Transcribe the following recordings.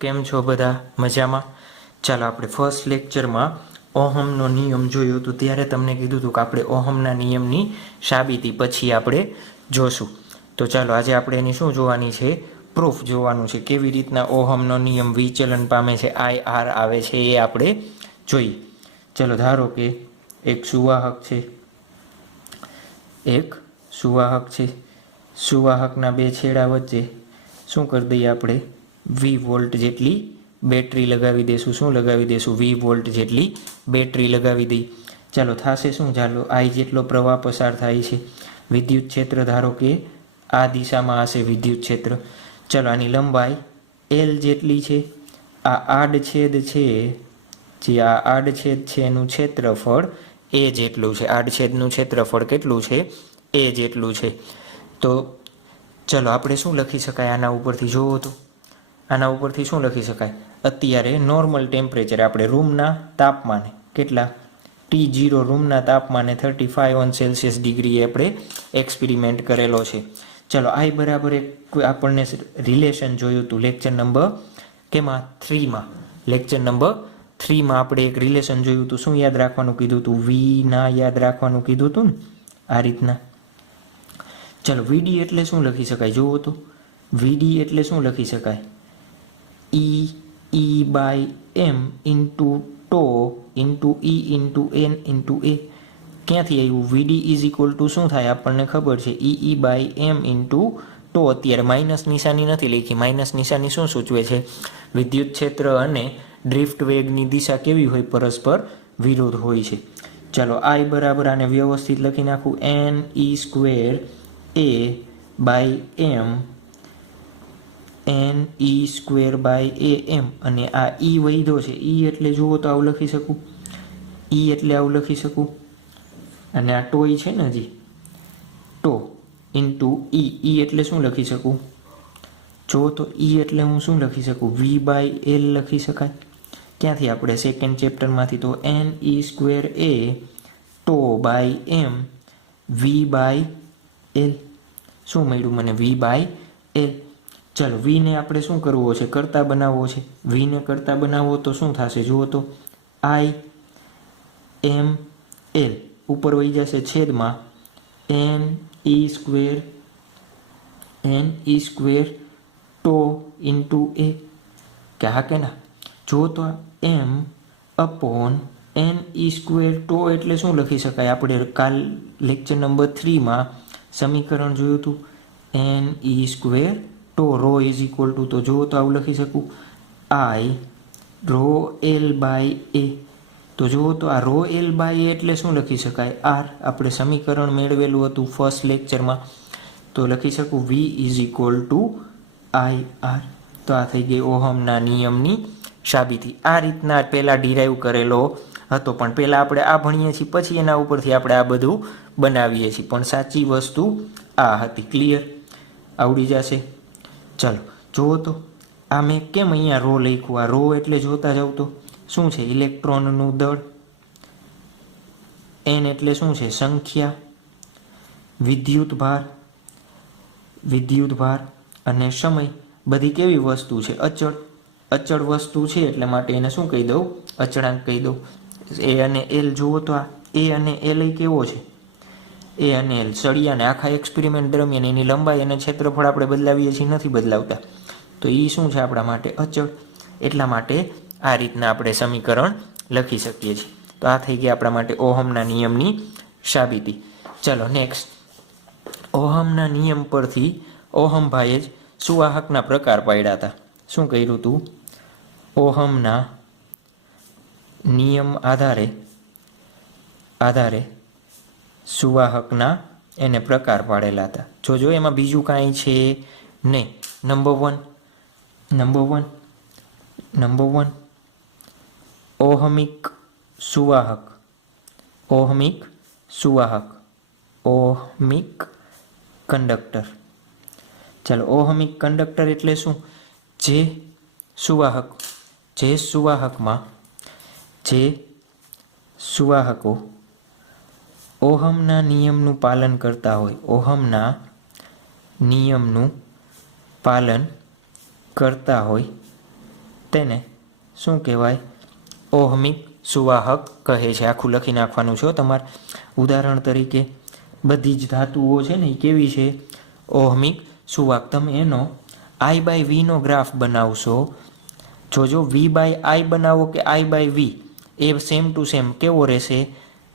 કેમ છો બધા મજામાં? ચાલો આપણે ફર્સ્ટ લેક્ચરમાં ઓહમનો નિયમ જોયો તો ત્યારે તમને કીધું હતું કે આપણે ઓહમના નિયમની સાબિતી પછી આપણે જોશું. તો ચાલો આજે આપણે એની શું જોવાની છે? પ્રૂફ જોવાનું છે. કેવી રીતના ઓહમનો નિયમ વિચલન પામે છે, આઈ આર આવે છે એ આપણે જોઈએ. ચાલો ધારો કે એક સુવાહક છે, સુવાહકના બે છેડા વચ્ચે શું કરી દઈએ આપણે? 20 વોલ્ટ જેટલી બેટરી લગાવી દઈશું. શું લગાવી દઈશું? 20 વોલ્ટ જેટલી બેટરી લગાવી દઈ. ચાલો થશે શું? ચાલો આઈ જેટલો પ્રવાહ પસાર થાય છે. વિદ્યુત ક્ષેત્ર ધારો કે આ દિશામાં હશે વિદ્યુત ક્ષેત્ર. ચાલો આની લંબાઈ એલ જેટલી છે. આ આડછેદ છે, જે આ આડછેદ છે એનું ક્ષેત્રફળ એ જેટલું છે. આડછેદનું ક્ષેત્રફળ કેટલું છે? એ જેટલું છે. તો ચલો આપણે શું લખી શકાય આના ઉપરથી? જોવો તો આના ઉપરથી શું લખી શકાય? અત્યારે નોર્મલ ટેમ્પરેચર આપણે રૂમના તાપમાને કેટલા? T0 રૂમના તાપમાને 35 ડિગ્રીએ આપણે એક્સપેરિમેન્ટ કરેલો છે. ચલો આઈ બરાબર એક આપણને રિલેશન જોયું હતું લેક્ચર નંબર કેમાં? 3માં. લેક્ચર નંબર 3માં આપણે એક રિલેશન જોયું હતું. શું યાદ રાખવાનું કીધું હતું? વી ના યાદ રાખવાનું કીધું હતું ને આ રીતના. ચલો વીડી એટલે શું લખી શકાય? જોવો તો વીડી એટલે શું લખી શકાય? E by M into two into E into N into A. ક્યાંથી આવ્યું? વીડી ઇઝ ઇક્વલ ટુ શું થાય? આપણને ખબર છે ઈ બાય એમ ઇન્ટુ ટો. અત્યારે માઇનસ નિશાની નથી લખી. માઇનસ નિશાની શું સૂચવે છે? વિદ્યુત ક્ષેત્ર અને ડ્રિફ્ટ વેગની દિશા કેવી હોય? પરસ્પર વિરોધ હોય છે. ચાલો આઈ બરાબર આને વ્યવસ્થિત લખી નાખું. N E square A by M N E square by A M. અને આ ઈ વૈધો છે. ઈ એટલે જુઓ તો આવું લખી શકું. ઈ એટલે આવું લખી શકું. અને આ ટોય છે ને હજી ટો ઇન્ટુ ઈ. ઈ એટલે શું લખી શકું? જો તો ઈ એટલે હું શું લખી શકું? વી બાય એલ લખી શકાય. ક્યાંથી? આપણે સેકન્ડ ચેપ્ટરમાંથી. તો N E square A tau by M V by L. શું મળ્યું મને? V by L. ચાલો વીને આપણે શું કરવો છે? કરતા બનાવવો છે. વીને કરતા બનાવવો તો શું થશે? જુઓ તો આઈ એમ એલ ઉપર વહી જશે છેદમાં N E square two into A. કે હા કે ના? જો તો M upon N E square two એટલે શું લખી શકાય? આપણે કાલ લેક્ચર નંબર 3માં સમીકરણ જોયું હતું. N E square tau rho is equal to, તો જો તો આવું લખી શકું I rho L by A. તો જુઓ તો આ રો એલ બાય એ એટલે શું લખી શકાય? આર. આપણે સમીકરણ મેળવેલું હતું ફર્સ્ટ લેક્ચરમાં. તો લખી શકું V is equal to I R. તો આ થઈ ગઈ ઓહમના નિયમની સાબિતી. આ રીતના પહેલાં ડિરાઈવ કરેલો હતો, પણ પહેલાં આપણે આ ભણીએ છીએ, પછી એના ઉપરથી આપણે આ બધું બનાવીએ છીએ. પણ સાચી વસ્તુ આ હતી. ક્લિયર? આવડી જશે. ચાલો જુઓ તો આ મેં કેમ અહીંયા રો લખ્યું? આ રો એટલે જોતા જાવ તો શું છે? ઇલેક્ટ્રોનનું દળ. એન એટલે શું છે? સંખ્યા. વિદ્યુત ભાર અને સમય બધી કેવી વસ્તુ છે? અચળ વસ્તુ છે. એટલે માટે એને શું કહી દઉં? અચળાંક કહી દઉં. એ અને એલ જુઓ તો આ એ અને એલ કેવો છે? એ અને એલ સળિયાને આખા એક્સપેરિમેન્ટ દરમિયાન એની લંબાઈ અને ક્ષેત્રફળ આપણે બદલાવીએ છીએ, નથી બદલાવતા. તો એ શું છે આપણા માટે? અચળ. એટલા માટે આ રીતના આપણે સમીકરણ લખી શકીએ છીએ. તો આ થઈ ગયા આપણા માટે ઓહમના નિયમની સાબિતી. ચલો નેક્સ્ટ. ઓહમના નિયમ પરથી ઓહમભાઈએ જ સુવાહકના પ્રકાર પાડ્યા હતા. શું કર્યું હતું? ઓહમના નિયમ આધારે સુવાહકના એને પ્રકાર પાડેલા હતા. જોજો એમાં બીજું કાંઈ છે નહીં. Number one ohmic conductor. ચાલો ઓહમિક કંડક્ટર એટલે શું? જે સુવાહકો ઓહમના નિયમનું પાલન કરતા હોય, ઓહમના નિયમનું પાલન કરતા હોય તેને શું કહેવાય? ઓહમિક સુવાહક કહે છે. આખું લખી નાખવાનું છે તમારે. ઉદાહરણ તરીકે બધી જ ધાતુઓ છે ને એ કેવી છે? ઓહમિક સુવાહક. તમે એનો I/V નો ગ્રાફ બનાવશો, જોજો V/I બનાવો કે I/V, A same to same કેવો રહેશે?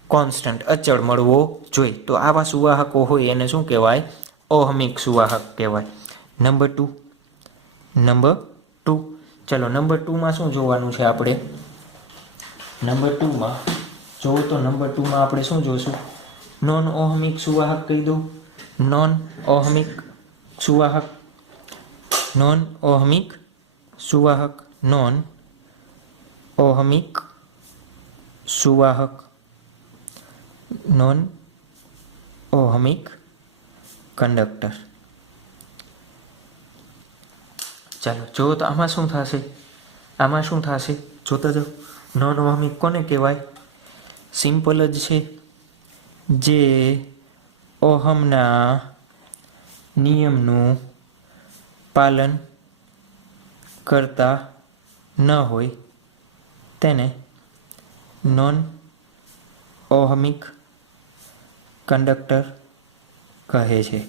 કોન્સ્ટન્ટ, અચળ મળવો જોઈએ. તો આવા સુવાહકો હોય એને શું કહેવાય? ઓહમિક સુવાહક કહેવાય. નંબર 2. ચલો નંબર 2માં શું જોવાનું છે આપણે? નંબર 2માં જોવો તો નંબર 2માં આપણે શું જોશું? નોન ઓહમિક સુવાહક કહી દઉં. નોન ઓહમિક સુવાહક. નોન ઓહમિક સુવાહક. નોન ઓહમિક સુવાહક. Non ohmic conductor. ચાલો જુઓ તો આમાં શું થશે? આમાં શું થશે જોતા જાઓ. નોન ઓહમિક કોને કહેવાય? સિમ્પલ જ છે. જે ઓહમના નિયમનું પાલન કરતા ન હોય તેને નોન ઓહમિક કંડક્ટર કહે છે.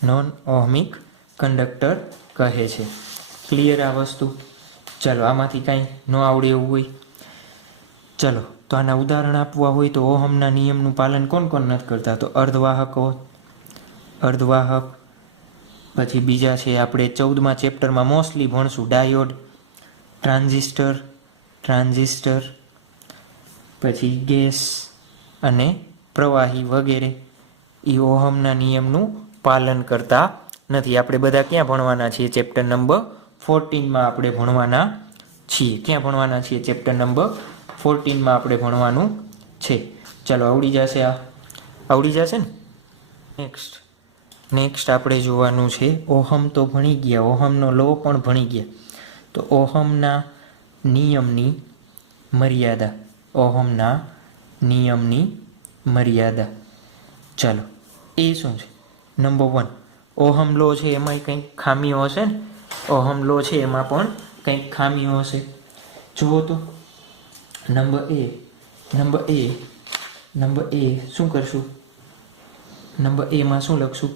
નોન ઓહમિક કંડક્ટર કહે છે. ક્લિયર આ વસ્તુ? ચાલો આમાંથી કાંઈ ન આવડે એવું હોય, ચલો તો આના ઉદાહરણ આપવા હોય તો ઓહમના નિયમનું પાલન કોણ નથી કરતા? તો અર્ધવાહકો, અર્ધવાહક. પછી બીજા છે આપણે 14મા ચેપ્ટરમાં મોસ્ટલી ભણશું ડાયોડ, ટ્રાન્ઝિસ્ટર, પછી ગેસ અને પ્રવાહી વગેરે. એ ઓહમના નિયમનું પાલન કરતા નથી. આપણે બધા ક્યાં ભણવાના છીએ? ચેપ્ટર નંબર 14માં આપણે ભણવાના છીએ. ક્યાં ભણવાના છીએ? ચેપ્ટર નંબર 14માં આપણે ભણવાનું છે. ચાલો આવડી જશે. આ આવડી જશે ને? નેક્સ્ટ આપણે જોવાનું છે, ઓહમ તો ભણી ગયા, ઓહમનો લો પણ ભણી ગયા. તો ઓહમના નિયમની મર્યાદા. ઓહમના નિયમની મર્યાદા. ચાલો એ શું છે? નંબર 1, ઓહમ લો છે એમાંય કંઈક ખામીઓ હશે ને? ઓહમ લો છે એમાં પણ કંઈક ખામીઓ હશે. જુઓ તો નંબર એ શું કરશું? નંબર એમાં શું લખશું?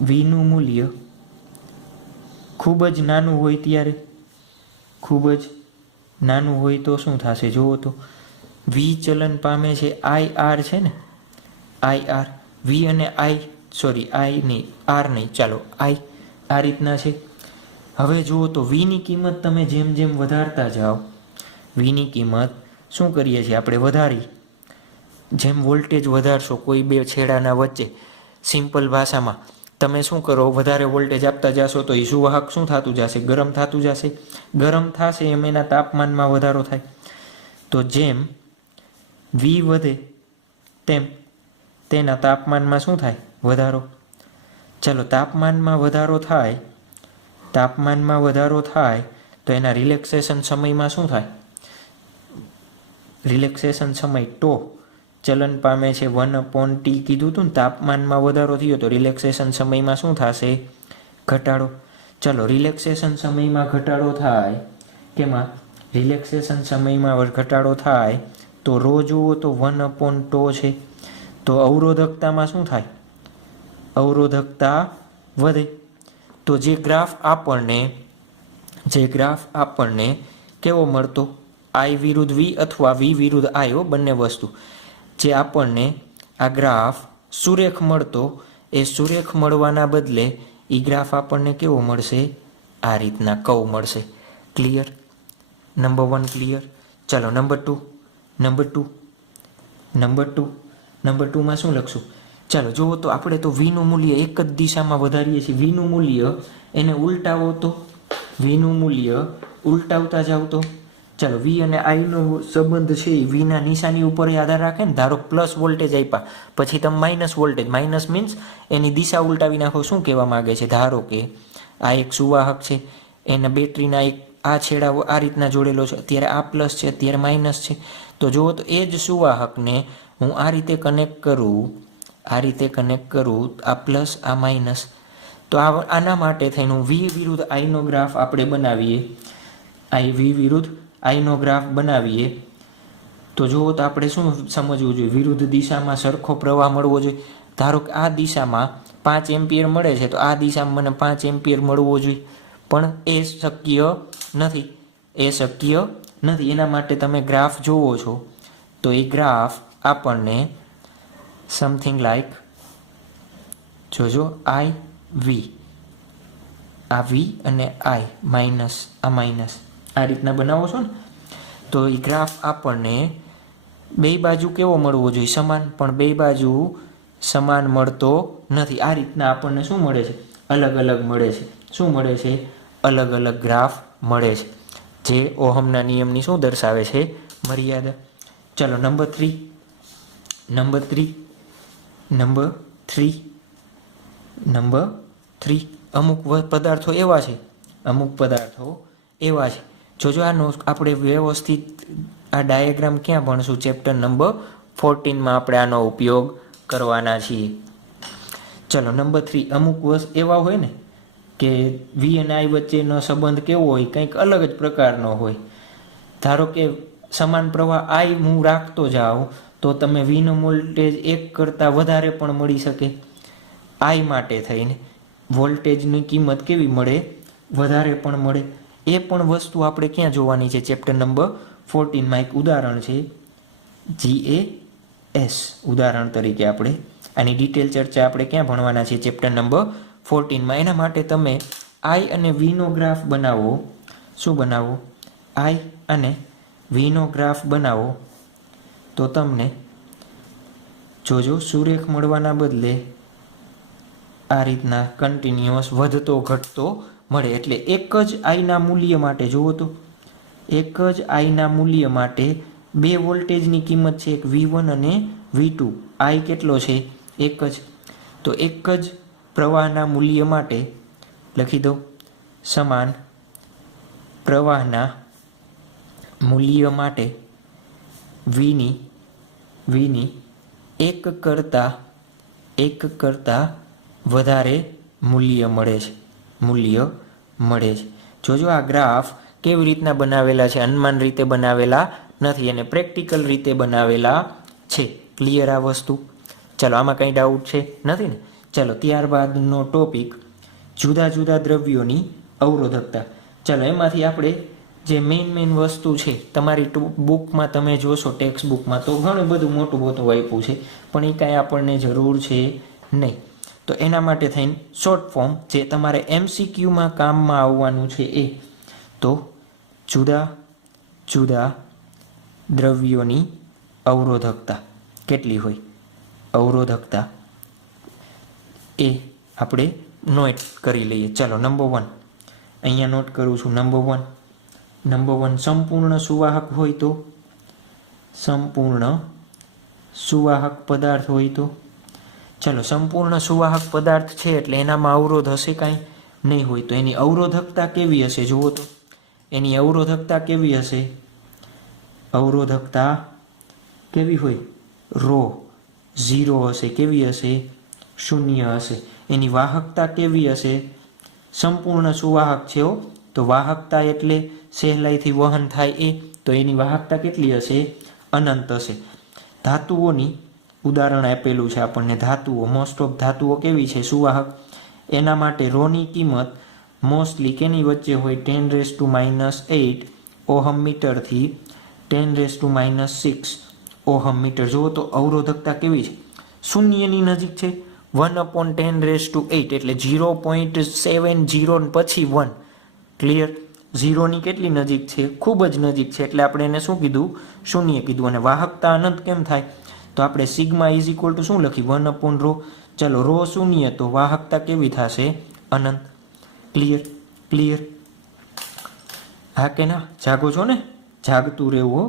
વીનું મૂલ્ય ખૂબ જ નાનું હોય ત્યારે, ખૂબ જ નાનું હોય તો શું થશે? જુઓ તો વી ચલન પામે છે, IR છે ને, IR. વી અને આર નહીં, ચાલો I આ રીતના છે. હવે જુઓ તો વીની કિંમત તમે જેમ જેમ વધારતા જાઓ, વીની કિંમત શું કરીએ છીએ આપણે? વધારી. જેમ વોલ્ટેજ વધારશો કોઈ બે છેડાના વચ્ચે, સિમ્પલ ભાષામાં તમે શું કરો? વધારે વોલ્ટેજ આપતા જશો તો એ સુવાહક શું થતું જશે? ગરમ થતું જશે. ગરમ થશે એમ એના તાપમાનમાં વધારો થાય. તો જેમ વી વધે તેમ તેના તાપમાનમાં શું થાય? વધારો. ચલો તાપમાનમાં વધારો થાય તો એના રિલેક્સેશન સમયમાં શું થાય? રિલેક્સેશન સમય ટો ચલન પામે છે 1/T કીધું હતું ને. તાપમાનમાં વધારો થયો તો રિલેક્સેશન સમયમાં શું થશે? ઘટાડો. ચલો રિલેક્સેશન સમયમાં ઘટાડો થાય, કેમાં? રિલેક્સેશન સમયમાં ઘટાડો થાય તો રો જુઓ તો 1/τ છે. તો અવરોધકતામાં શું થાય? અવરોધકતા વધે. તો જે ગ્રાફ આપણને કેવો મળતો? I વિરુદ્ધ V અથવા V વિરુદ્ધ I, બંને વસ્તુ. જે આપણને આ ગ્રાફ સુરેખ મળતો, એ સુરેખ મળવાના બદલે એ ગ્રાફ આપણને કેવો મળશે? આ રીતના કર્વ મળશે. ક્લિયર? Number 1 clear? ચાલો નંબર 2માં શું લખશું? ચાલો જુઓ તો આપણે તો વીનું મૂલ્ય એક જ દિશામાં વધારીએ છીએ. વીનું મૂલ્ય એને ઉલટાવો તો, વીનું મૂલ્ય ઉલટાવતા જાવ તો, ચાલો વી અને આઈનો સંબંધ છે એ વીના નિશાની ઉપર આધાર રાખે ને. ધારો પ્લસ વોલ્ટેજ આપ્યા, પછી તમે માઇનસ વોલ્ટેજ, માઇનસ મીન્સ એની દિશા ઉલટાવી નાખો. શું કહેવા માગે છે? ધારો કે આ એક સુવાહક છે, એના બેટરીના એક આ છેડા આ રીતના જોડેલો છે, અત્યારે આ પ્લસ છે, અત્યારે માઇનસ છે. તો જુઓ તો એ જ સુવાહકને હું આ રીતે કનેક્ટ કરું, આ પ્લસ આ માઇનસ, તો આના માટે થઈને વી વિરુદ્ધ આઈનો ગ્રાફ આપણે બનાવીએ, આઈ વી વિરુદ્ધ આઈનો ગ્રાફ બનાવીએ તો જુઓ તો આપણે શું સમજવું જોઈએ, વિરુદ્ધ દિશામાં સરખો પ્રવાહ મળવો જોઈએ. ધારો કે આ દિશામાં 5 એમ્પિયર મળે છે તો આ દિશામાં મને 5 એમ્પિયર મળવો જોઈએ, પણ એ શક્ય નથી, એ શક્ય નથી. એના માટે તમે ગ્રાફ જોવો છો તો એ ગ્રાફ આપણને સમથિંગ લાઈક જોજો આઈ વી, આ વી અને આઈ માઇનસ આ માઇનસ આ રીતના બનાવો છો ને તો એ ગ્રાફ આપણને બે બાજુ કેવો મળવો જોઈએ, સમાન, પણ બે બાજુ સમાન મળતો નથી. આ રીતના આપણને શું મળે છે, અલગ અલગ મળે છે. શું મળે છે, અલગ અલગ ગ્રાફ મળે છે, જે ઓહમના નિયમની શું દર્શાવે છે, મર્યાદા. ચલો નંબર 3 અમુક પદાર્થો એવા છે, જોજો આનો આપણે વ્યવસ્થિત આ ડાયાગ્રામ ક્યાં ભણશું, ચેપ્ટર નંબર 14માં આપણે આનો ઉપયોગ કરવાના છીએ. ચલો નંબર 3, અમુક એવા હોય ને કે વી અને આઈ વચ્ચેનો સંબંધ કેવો હોય, કંઈક અલગ જ પ્રકારનો હોય. ધારો કે સમાન પ્રવાહ આઈ હું રાખતો જાઉં તો તમે વીનો વોલ્ટેજ 1 કરતાં વધારે પણ મળી શકે. આઈ માટે થઈને વોલ્ટેજની કિંમત કેવી મળે, વધારે પણ મળે. એ પણ વસ્તુ આપણે ક્યાં જોવાની છે, ચેપ્ટર નંબર 14માં એક ઉદાહરણ છે, GAS ઉદાહરણ તરીકે આપણે આની ડિટેલ ચર્ચા આપણે ક્યાં ભણવાના છે, ચેપ્ટર નંબર 14માં. એના માટે તમે આઈ અને વીનો ગ્રાફ બનાવો. શું બનાવો, આઈ અને વીનો ગ્રાફ બનાવો તો તમને જોજો સુરેખ મળવાના બદલે આ રીતના કન્ટિન્યુઅસ વધતો ઘટતો મળે. એટલે એક જ આઈના મૂલ્ય માટે જુઓ તો એક જ આઈના મૂલ્ય માટે બે વોલ્ટેજની કિંમત છે, એક V1 અને V2. આઈ કેટલો છે, એક જ. તો એક જ પ્રવાહના મૂલ્ય માટે લખી દો, સમાન પ્રવાહના મૂલ્ય માટે વીની એક કરતાં વધારે મૂલ્ય મળે છે. જોજો આ ગ્રાફ કેવી રીતના બનાવેલા છે, અનુમાન રીતે બનાવેલા નથી અને પ્રેક્ટિકલ રીતે બનાવેલા છે. ક્લિયર આ વસ્તુ? ચલો આમાં કંઈ ડાઉટ છે નથી ને? ચલો ત્યારબાદનો ટોપિક જુદા જુદા દ્રવ્યોની અવરોધકતા. ચલો એમાંથી આપણે જે મેઇન વસ્તુ છે, તમારી બુકમાં તમે જોશો, ટેક્સ્ટ બુકમાં તો ઘણું બધું મોટું આપ્યું છે, પણ એ કાંઈ આપણને જરૂર છે નહીં. તો એના માટે થઈને શોર્ટ ફોર્મ જે તમારે MCQમાં કામમાં આવવાનું છે એ તો જુદા જુદા દ્રવ્યોની અવરોધકતા કેટલી હોય, અવરોધકતા એ આપણે નોટ કરી લઈએ. ચલો નંબર 1 અહીંયા નોટ કરું છું. નંબર 1 સંપૂર્ણ સુવાહક હોય તો, સંપૂર્ણ સુવાહક પદાર્થ હોય તો. ચલો સંપૂર્ણ સુવાહક પદાર્થ છે એટલે એનામાં અવરોધ હશે કાંઈ નહીં હોય, તો એની અવરોધકતા કેવી હશે જુઓ તો. એની અવરોધકતા કેવી હશે, અવરોધકતા કેવી હોય, રો 0 હશે. કેવી હશે, 0 હશે. એની વાહકતા કેવી હશે, સંપૂર્ણ સુવાહક છે તો વાહકતા એટલે સહેલાઈથી વહન થાય એ, તો એની વાહકતા કેટલી હશે, અનંત હશે. ધાતુઓની ઉદાહરણ આપેલું છે આપણને, ધાતુઓ, મોસ્ટ ઓફ ધાતુઓ કેવી છે, સુવાહક. એના માટે રોની કિંમત મોસ્ટલી કેની વચ્ચે હોય, 10⁻⁸ ઓહમ મીટરથી 10⁻⁶ ઓહમ મીટર. જુઓ તો અવરોધકતા કેવી છે, શૂન્યની નજીક છે, 1/10⁸ એટલે 0.70 પછી 1. ક્લિયર? 0ની કેટલી નજીક છે, ખૂબ જ નજીક છે, એટલે આપણે એને શું કીધું, શૂન્ય કીધું. અને વાહકતા અનંત કેમ થાય, તો આપણે સિગ્મા ઇઝ ઇક્વલ ટુ શું લખી, 1/ρ. ચલો ρ 0 તો વાહકતા કેવી થશે, અનંત. ક્લિયર? હા કે ના? જાગો છો ને? જાગતું રહેવું.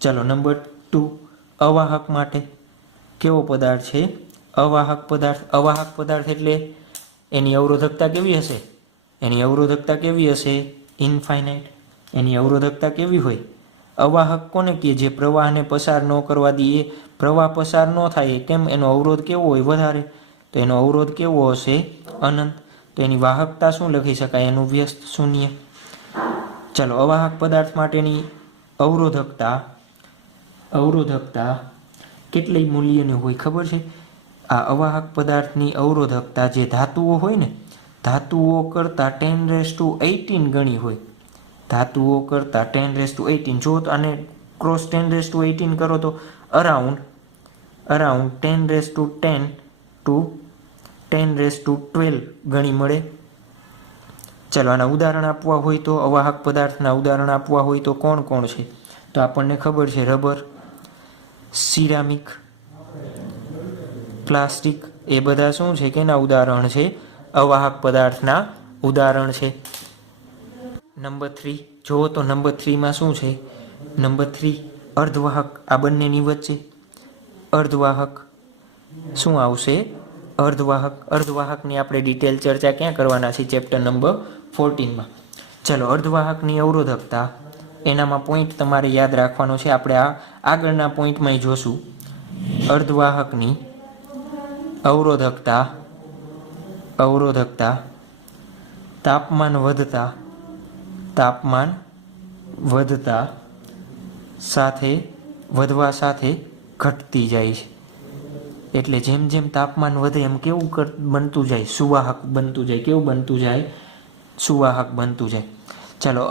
ચલો નંબર 2 અવાહક માટે કેવો પદાર્થ છે, અવાહક પદાર્થ એટલે એની અવરોધકતા કેવી હશે, ઇનફાઇનાઇટ. એની અવરોધકતા કેવી હોય, અવાહક કોને કહે, જે પ્રવાહને પસાર ન કરવા દઈએ, પ્રવાહ પસાર ન થાય કેમ, એનો અવરોધ કેવો હોય, વધારે. તો એનો અવરોધ કેવો હશે, અનંત. તો એની વાહકતા શું લખી શકાય? એનું વ્યસ્ત શૂન્ય. ચાલો, અવાહક પદાર્થ માટેની અવરોધકતા કેટલી મૂલ્યની હોય ખબર છે? આ અવાહક પદાર્થની અવરોધકતા જે ધાતુઓ હોય ને, ધાતુઓ કરતાં 10⁸ ગણી હોય. ધાતુઓ કરતાં 10⁸. જો આને ક્રોસ 10⁸ કરો તો અરાઉન્ડ 10⁻10 to 10⁻12 ગણી મળે. ચાલો, આના ઉદાહરણ આપવા હોય તો, અવાહક પદાર્થના ઉદાહરણ આપવા હોય તો કોણ કોણ છે? તો આપણને ખબર છે, રબર, સિરામિક, પ્લાસ્ટિક, એ બધા શું છે? કેના ઉદાહરણ છે? અવાહક પદાર્થના ઉદાહરણ છે. નંબર 3 જુઓ તો નંબર 3માં શું છે? નંબર 3 અર્ધવાહક. આ બંનેની વચ્ચે અર્ધવાહક શું આવશે? અર્ધવાહકની આપણે ડિટેલ ચર્ચા ક્યાં કરવાના છે? ચેપ્ટર નંબર 14માં. ચલો, અર્ધવાહકની અવરોધકતા, એનામાં પોઈન્ટ તમારે યાદ રાખવાનો છે. આપણે આ આગળના પોઈન્ટમાં જોશું. અર્ધવાહકની અવરોધકતા તાપમાન વધતા સાથે ઘટતી જાય છે. એટલે જેમ જેમ તાપમાન વધે એમ કેવું બનતું જાય? સુવાહક બનતું જાય. કેવું બનતું જાય? સુવાહક બનતું જાય. ચાલો,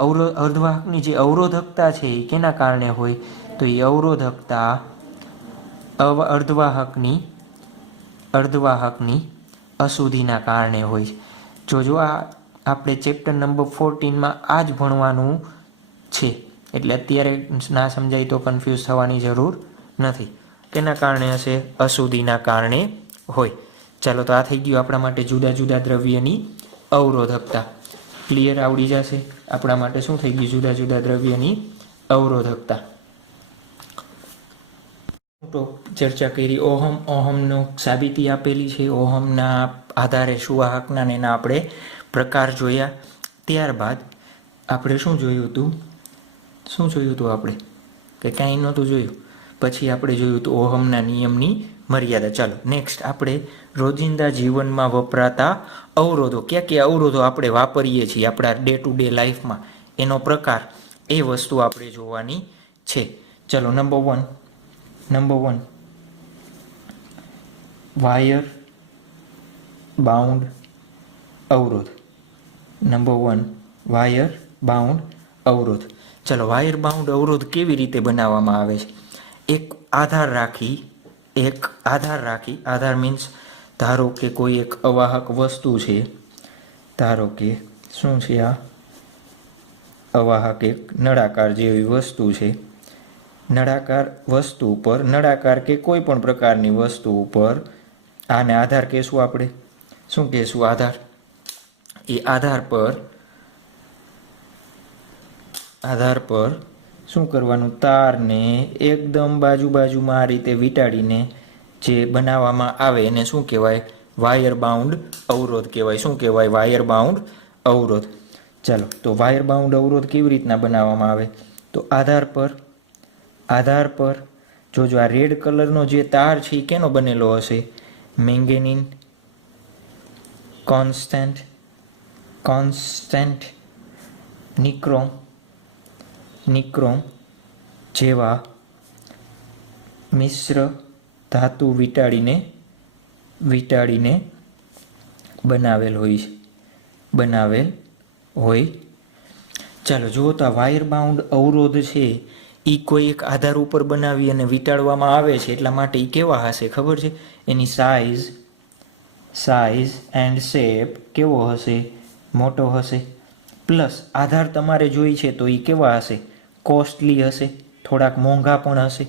અર્ધવાહકની જે અવરોધકતા છે એ કેના કારણે હોય? તો એ અવરોધકતા અર્ધવાહકની અશુદ્ધિના કારણે હોય. જો આ આપણે ચેપ્ટર નંબર 14માં આ જ ભણવાનું છે. એટલે અત્યારે ના સમજાય તો કન્ફ્યુઝ થવાની જરૂર નથી. કેના કારણે હશે? અશુદ્ધિના કારણે હોય. ચાલો, તો આ થઈ ગયું આપણા માટે જુદા જુદા દ્રવ્યની અવરોધકતા. ક્લિયર આવડી જશે આપણા માટે. શું થઈ ગયું? જુદા જુદા દ્રવ્યની અવરોધકતા. ચર્ચા કરી. ઓહમનો સાબિતી આપેલી છે. ઓહમના આધારે સુવાહકના ને એના આપણે પ્રકાર જોયા. ત્યારબાદ આપણે શું જોયું હતું? આપણે કે કાંઈ નહોતું જોયું. પછી આપણે જોયું હતું ઓહમના નિયમની મર્યાદા. ચાલો, નેક્સ્ટ આપણે રોજિંદા જીવનમાં વપરાતા અવરોધો, કયા અવરોધો આપણે વાપરીએ છીએ આપણા ડે ટુ ડે લાઈફમાં, એનો પ્રકાર, એ વસ્તુ આપણે જોવાની છે. ચલો, નંબર 1 વાયર બાઉન્ડ અવરોધ. નંબર 1 વાયર બાઉન્ડ અવરોધ. ચલો, વાયર બાઉન્ડ અવરોધ કેવી રીતે બનાવવામાં આવે છે? એક આધાર રાખી, આધાર મીન્સ ધારો કે કોઈ એક અવાહક વસ્તુ છે. ધારો કે શું છે આ? અવાહક એક નળાકાર જેવી વસ્તુ છે. નળાકાર વસ્તુ ઉપર, નળાકાર કે કોઈ પણ પ્રકારની વસ્તુ ઉપર આને આધાર કહેશું આપણે. શું કહેશું? આધાર. એ આધાર પર શું કરવાનું? તારને એકદમ બાજુમાં આ રીતે વીંટાળીને જે બનાવવામાં આવે એને શું કહેવાય? વાયર બાઉન્ડ અવરોધ કહેવાય. શું કહેવાય? વાયર બાઉન્ડ અવરોધ. ચાલો, તો વાયર બાઉન્ડ અવરોધ કેવી રીતના બનાવવામાં આવે? તો આધાર પર જોજો, આ રેડ કલરનો જે તાર છે એ કેનો બનેલો હશે? મેંગેનીન, કોન્સ્ટન્ટ, નિક્રોમ જેવા મિશ્ર ધાતુ વીંટાળીને બનાવેલ હોય. ચાલો, જુઓ તો આ વાયર બાઉન્ડ અવરોધ છે એ કોઈ એક આધાર ઉપર બનાવી અને વીંટાળવામાં આવે છે. એટલા માટે એ કેવા હશે ખબર છે? એની સાઇઝ એન્ડ શેપ કેવો હશે? મોટો હશે. પ્લસ આધાર તમારે જોઈ છે તો એ કેવા હશે? કોસ્ટલી હશે, થોડાક મોંઘા પણ હશે.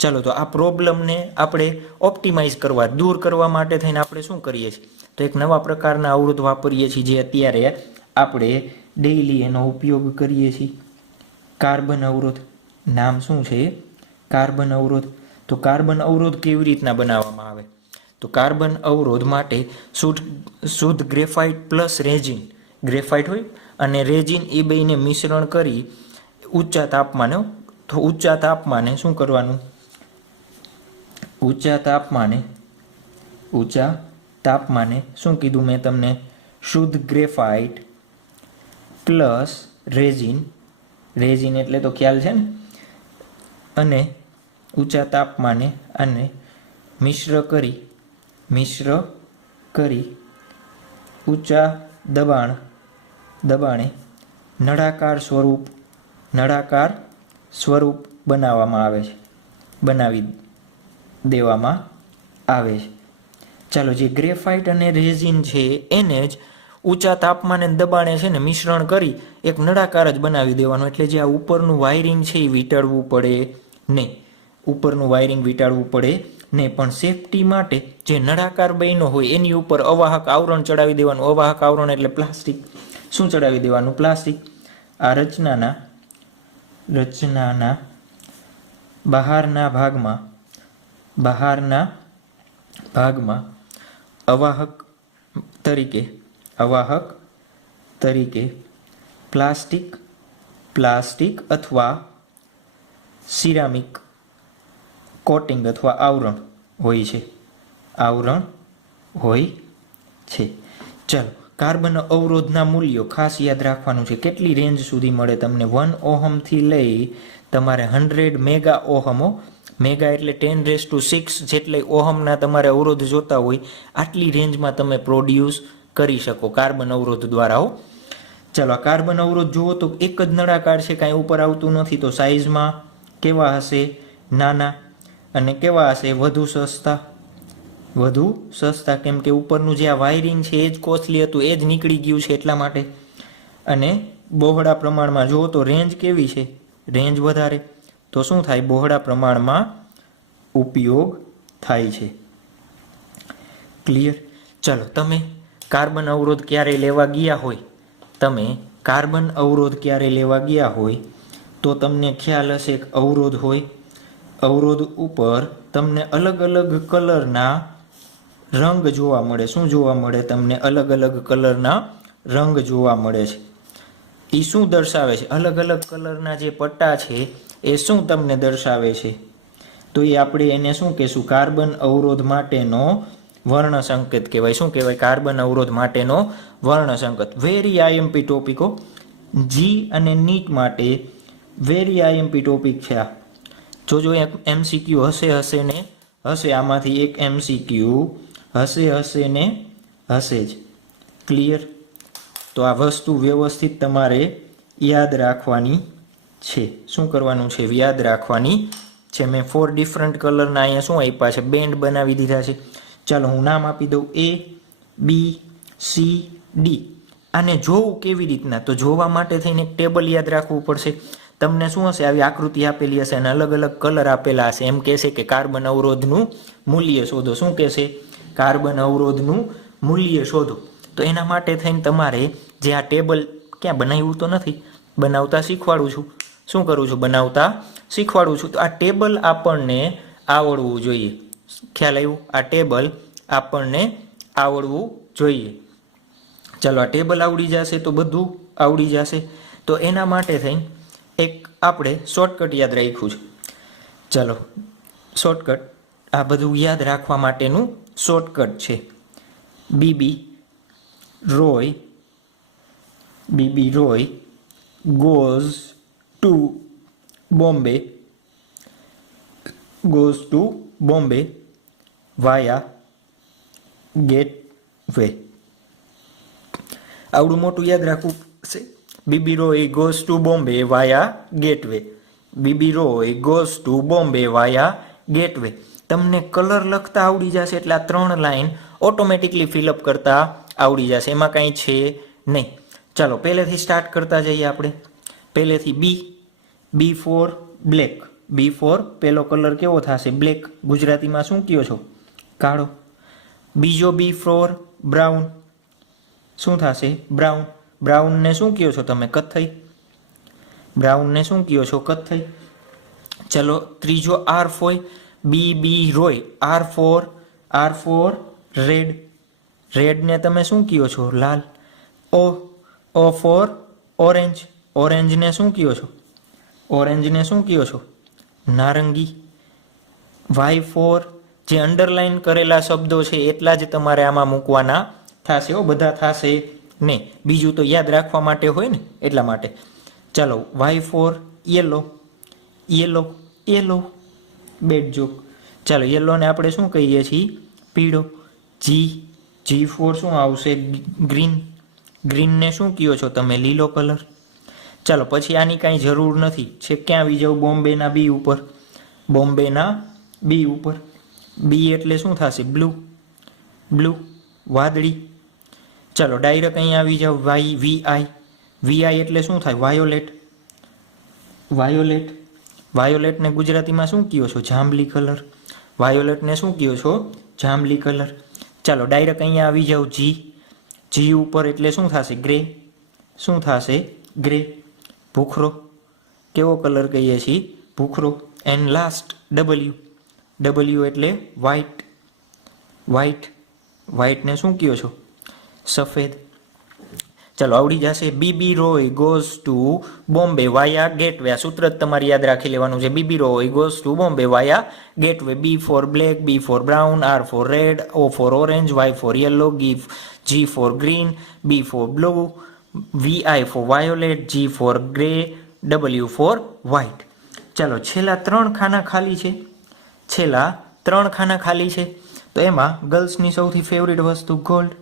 ચાલો, તો આ પ્રોબ્લેમને આપણે ઓપ્ટિમાઇઝ કરવા, દૂર કરવા માટે થઈને આપણે શું કરીએ છીએ? તો એક નવા પ્રકારના અવરોધ વાપરીએ છીએ, જે અત્યારે આપણે ડેઇલી એનો ઉપયોગ કરીએ છીએ. કાર્બન અવરોધ. નામ શું છે? કાર્બન અવરોધ. તો કાર્બન અવરોધ કેવી રીતના બનાવવામાં આવે? તો કાર્બન અવરોધ માટે શુદ્ધ ગ્રેફાઇટ પ્લસ રેઝિન, ગ્રેફાઇટ હોય અને રેઝિન, એ બેયને મિશ્રણ કરી ઊંચા તાપમાને શું કરવાનું? ઊંચા તાપમાને શું કીધું મેં તમને? શુદ્ધ ગ્રેફાઇટ પ્લસ રેઝિન, રેઝિન એટલે તો ખ્યાલ છે ને, અને ઊંચા તાપમાને અને મિશ્ર કરી ઊંચા દબાણે નળાકાર સ્વરૂપ બનાવી દેવામાં આવે છે. ચાલો, જે ગ્રેફાઇટ અને રેઝિન છે એને જ ઊંચા તાપમાને દબાણે છે ને મિશ્રણ કરી એક નળાકાર જ બનાવી દેવાનું. એટલે જે આ ઉપરનું વાયરિંગ છે એ વીંટાળવું પડે નહીં, પણ સેફટી માટે જે નળાકાર બન્યો હોય એની ઉપર અવાહક આવરણ ચડાવી દેવાનું. અવાહક આવરણ એટલે પ્લાસ્ટિક. શું ચડાવી દેવાનું? પ્લાસ્ટિક. આ રચનાના બહારના ભાગમાં અવાહક તરીકે પ્લાસ્ટિક અથવા સિરામિક કોટિંગ અથવા આવરણ હોય છે. ચાલો, કાર્બન અવરોધના મૂલ્યો ખાસ યાદ રાખવાનું છે. કેટલી રેન્જ સુધી મળે તમને? 1 ઓહમથી લઈ તમારે 100 મેગા ઓહમો, મેગા એટલે 10⁶ જેટલી ઓહમના તમારે અવરોધ જોતા હોય, આટલી રેન્જમાં તમે પ્રોડ્યુસ કરી શકો કાર્બન અવરોધ દ્વારા. ચાલો, આ કાર્બન અવરોધ જુઓ તો એક જ નળાકાર છે, કાંઈ ઉપર આવતું નથી. તો સાઇઝમાં કેવા હશે? નાના. અને કેવા હશે? વધુ સસ્તા, કેમ કે ઉપરનું જે આ વાયરિંગ છે એ જ કોસ્ટલી હતું, એ જ નીકળી ગયું છે એટલા માટે. અને બહોળા પ્રમાણમાં જુઓ તો રેન્જ કેવી છે? રેન્જ વધારે. તો શું થાય? બહોળા પ્રમાણમાં ઉપયોગ થાય છે. ક્લિયર? ચલો, તમે કાર્બન અવરોધ ક્યારે લેવા ગયા હોય તો તમને ખ્યાલ હશે કે અવરોધ ઉપર તમને અલગ અલગ કલરના રંગ જોવા મળે. શું જોવા મળે? તમને અલગ અલગ કલરના રંગ જોવા મળે છે. એ શું દર્શાવે છે? અલગ અલગ કલરના જે પટ્ટા છે એ શું તમને દર્શાવે છે? તો એ આપણે એને શું કહેશું? કાર્બન અવરોધ માટેનો વર્ણ સંકેત કહેવાય. શું કહેવાય? કાર્બન અવરોધ માટેનો વર્ણ સંકેત. વેરી આઈએમપી ટોપિકો, જી અને નીટ માટે વેરી આઈએમપી ટોપિક છે આ. જોજો, એક MCQ હશે ને હશે. આમાંથી એક MCQ હશે ને હશે જ. ક્લિયર? તો આ વસ્તુ વ્યવસ્થિત તમારે યાદ રાખવાની છે. શું કરવાનું છે? યાદ રાખવાની છે. મેં 4 ડિફરન્ટ કલરના અહીંયા શું આપ્યા છે? બેન્ડ બનાવી દીધા છે. ચાલો, હું નામ આપી દઉં: A, B, C, D. આને જોવું કેવી રીતના? તો જોવા માટે થઈને એક ટેબલ યાદ રાખવું પડશે. તમને શું હશે? આવી આકૃતિ આપેલી હશે અને અલગ અલગ કલર આપેલા હશે. એમ કહેશે કે કાર્બન અવરોધનું મૂલ્ય શોધો. શું કહેશે? કાર્બન અવરોધનું મૂલ્ય શોધો. તો એના માટે થઈને તમારે જે આ ટેબલ, ક્યાં બનાવ્યું તો નથી, બનાવતા શીખવાડું છું. શું કરું છું? બનાવતા શીખવાડું છું. તો આ ટેબલ આપણને આવડવું જોઈએ. ખ્યાલ આવ્યું? આ ટેબલ આપણને આવડવું જોઈએ. ચાલો, આ ટેબલ આવડી જશે તો બધું આવડી જશે. તો એના માટે થઈને એક આપણે શોર્ટકટ યાદ રાખ્યું છે. ચાલો, શોર્ટકટ, આ બધું યાદ રાખવા માટેનું શોર્ટકટ છે. BB Roy goes to Bombay via Gateway. આવડું મોટું યાદ રાખવું છે. BB Roy goes to Bombay via Gateway. BB Roy goes to Bombay via Gateway. તમને કલર લખતા આવડી જશે એટલે આ 3 લાઈન ઓટોમેટિકલી ફિલઅપ કરતા આવડી જશે. એમાં કાંઈ છે નહીં. ચાલો, પહેલેથી સ્ટાર્ટ કરતા જઈએ આપણે. પહેલેથી બી ફોર બ્લેક. બી ફોર પહેલો કલર કેવો થશે? બ્લેક. ગુજરાતીમાં શું કહો છો? કાળો. બીજો બી ફોર બ્રાઉન. શું થશે? બ્રાઉન. બ્રાઉનને શું કહો છો તમે? કથ્થઈ. બ્રાઉનને શું કહો છો? કથ્થઈ. ચલો, ત્રીજો R for B Roy. R for red. રેડને તમે શું કહો છો? લાલ. ઓ ફોર ઓરેન્જ. ઓરેન્જને શું કહો છો? ઓરેન્જને શું કહો છો? નારંગી. વાય ફોર, જે અંડરલાઈન કરેલા શબ્દો છે એટલા જ તમારે આમાં મૂકવાના થશે હો, બધા થશે નહીં. બીજું તો યાદ રાખવા માટે હોય ને, એટલા માટે. ચાલો, Y for yellow, yellow, yellow, bad joke. ચાલો, યલોને આપણે શું કહીએ છીએ? પીળો. જી ફોર શું આવશે? ગ્રીન. ગ્રીનને શું કહો છો તમે? લીલો કલર. ચાલો, પછી આની કાંઈ જરૂર નથી. છે ક્યાં આવી જાવ? બોમ્બેના બી ઉપર. બોમ્બેના બી ઉપર. બી એટલે શું થશે? બ્લુ. બ્લુ, વાદળી. ચાલો, ડાયરેક્ટ અહીંયા આવી જાવ. વીઆઈ. વીઆઈ એટલે શું થાય? વાયોલેટ. વાયોલેટ. વાયોલેટને ગુજરાતીમાં શું કહો છો? જાંબલી કલર. વાયોલેટને શું કહો છો? જાંબલી કલર. ચાલો, ડાયરેક્ટ અહીંયા આવી જાવ. જી ઉપર એટલે શું થશે? ગ્રે. શું થશે? ગ્રે. ભૂખરો. કેવો કલર કહીએ છીએ? ભૂખરો. And last W. ડબલ્યુ એટલે વ્હાઈટ. વ્હાઈટ. વ્હાઈટને શું કહો છો? સફેદ. ચાલો, આવડી જશે. BB Roy goes to Bombay via gateway. આ સૂત્ર જ તમારે યાદ રાખી લેવાનું છે. BB Roy goes to Bombay via gateway. B for black, B for brown, R for red, O for orange, Y for yellow, G for green, B for blue, Vi four violet, G for grey, W for white. ચાલો, છેલ્લા 3 ખાના ખાલી છે. છેલ્લા 3 ખાના ખાલી છે. તો એમાં ગર્લ્સની સૌથી ફેવરિટ વસ્તુ ગોલ્ડ.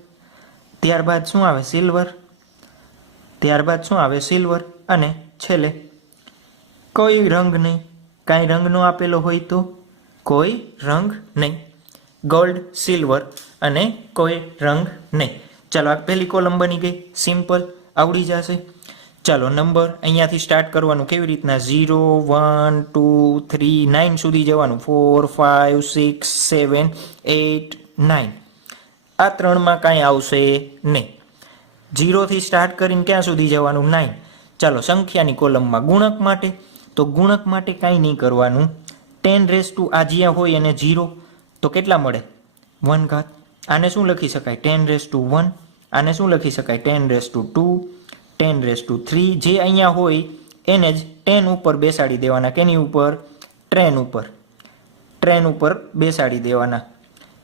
ત્યારબાદ શું આવે? સિલ્વર. ત્યારબાદ શું આવે? સિલ્વર. અને છેલ્લે કોઈ રંગ નહીં. કાંઈ રંગ નો આપેલો હોય તો કોઈ રંગ નહીં. ગોલ્ડ, સિલ્વર અને કોઈ રંગ નહીં. ચાલો, આ પહેલી કોલમ બની ગઈ. સિમ્પલ, આવડી જશે. ચાલો, નંબર અહીંયાથી સ્ટાર્ટ કરવાનું. કેવી રીતના? 0, 1, 2, 3, 9 સુધી જવાનું. 4, 5, 6, 7, 8, 9. આ 3માં કાંઈ આવશે નહીં. 0થી સ્ટાર્ટ કરીને ક્યાં સુધી જવાનું? 9. ચાલો, સંખ્યાની કોલમમાં ગુણક માટે. તો ગુણક માટે કાંઈ નહીં કરવાનું. 10 આ જ્યાં હોય એને 0 તો કેટલા મળે? 1 ઘાત. આને શું લખી શકાય? 10 આને શું લખી શકાય? 10 10 જે અહીંયા હોય એને જ 10 ઉપર બેસાડી દેવાના. કેની ઉપર? ટ્રેન ઉપર. ટ્રેન ઉપર બેસાડી દેવાના.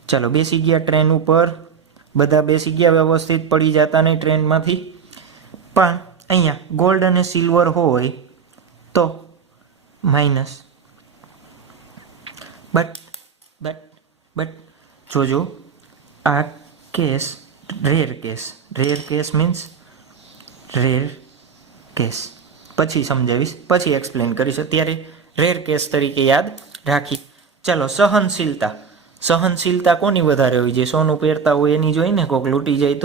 ચાલો, બેસી ગયા ટ્રેન ઉપર. બધા બેસી ગયા, વ્યવસ્થિત પડી જતા નહીં ટ્રેનમાંથી. પણ અહીંયા ગોલ્ડ અને સિલ્વર હોય તો માઇનસ. બટ જોજો, આ case rare case. Rare case means rare case. પછી સમજાવીશ, પછી એક્સપ્લેન કરીશ. અત્યારે રેર કેસ તરીકે યાદ રાખી. ચાલો, સહનશીલતા. સહનશીલતા કોની વધારે હોય? જે સોનું પહેરતા હોય એની જોઈને કોક લૂંટી જાય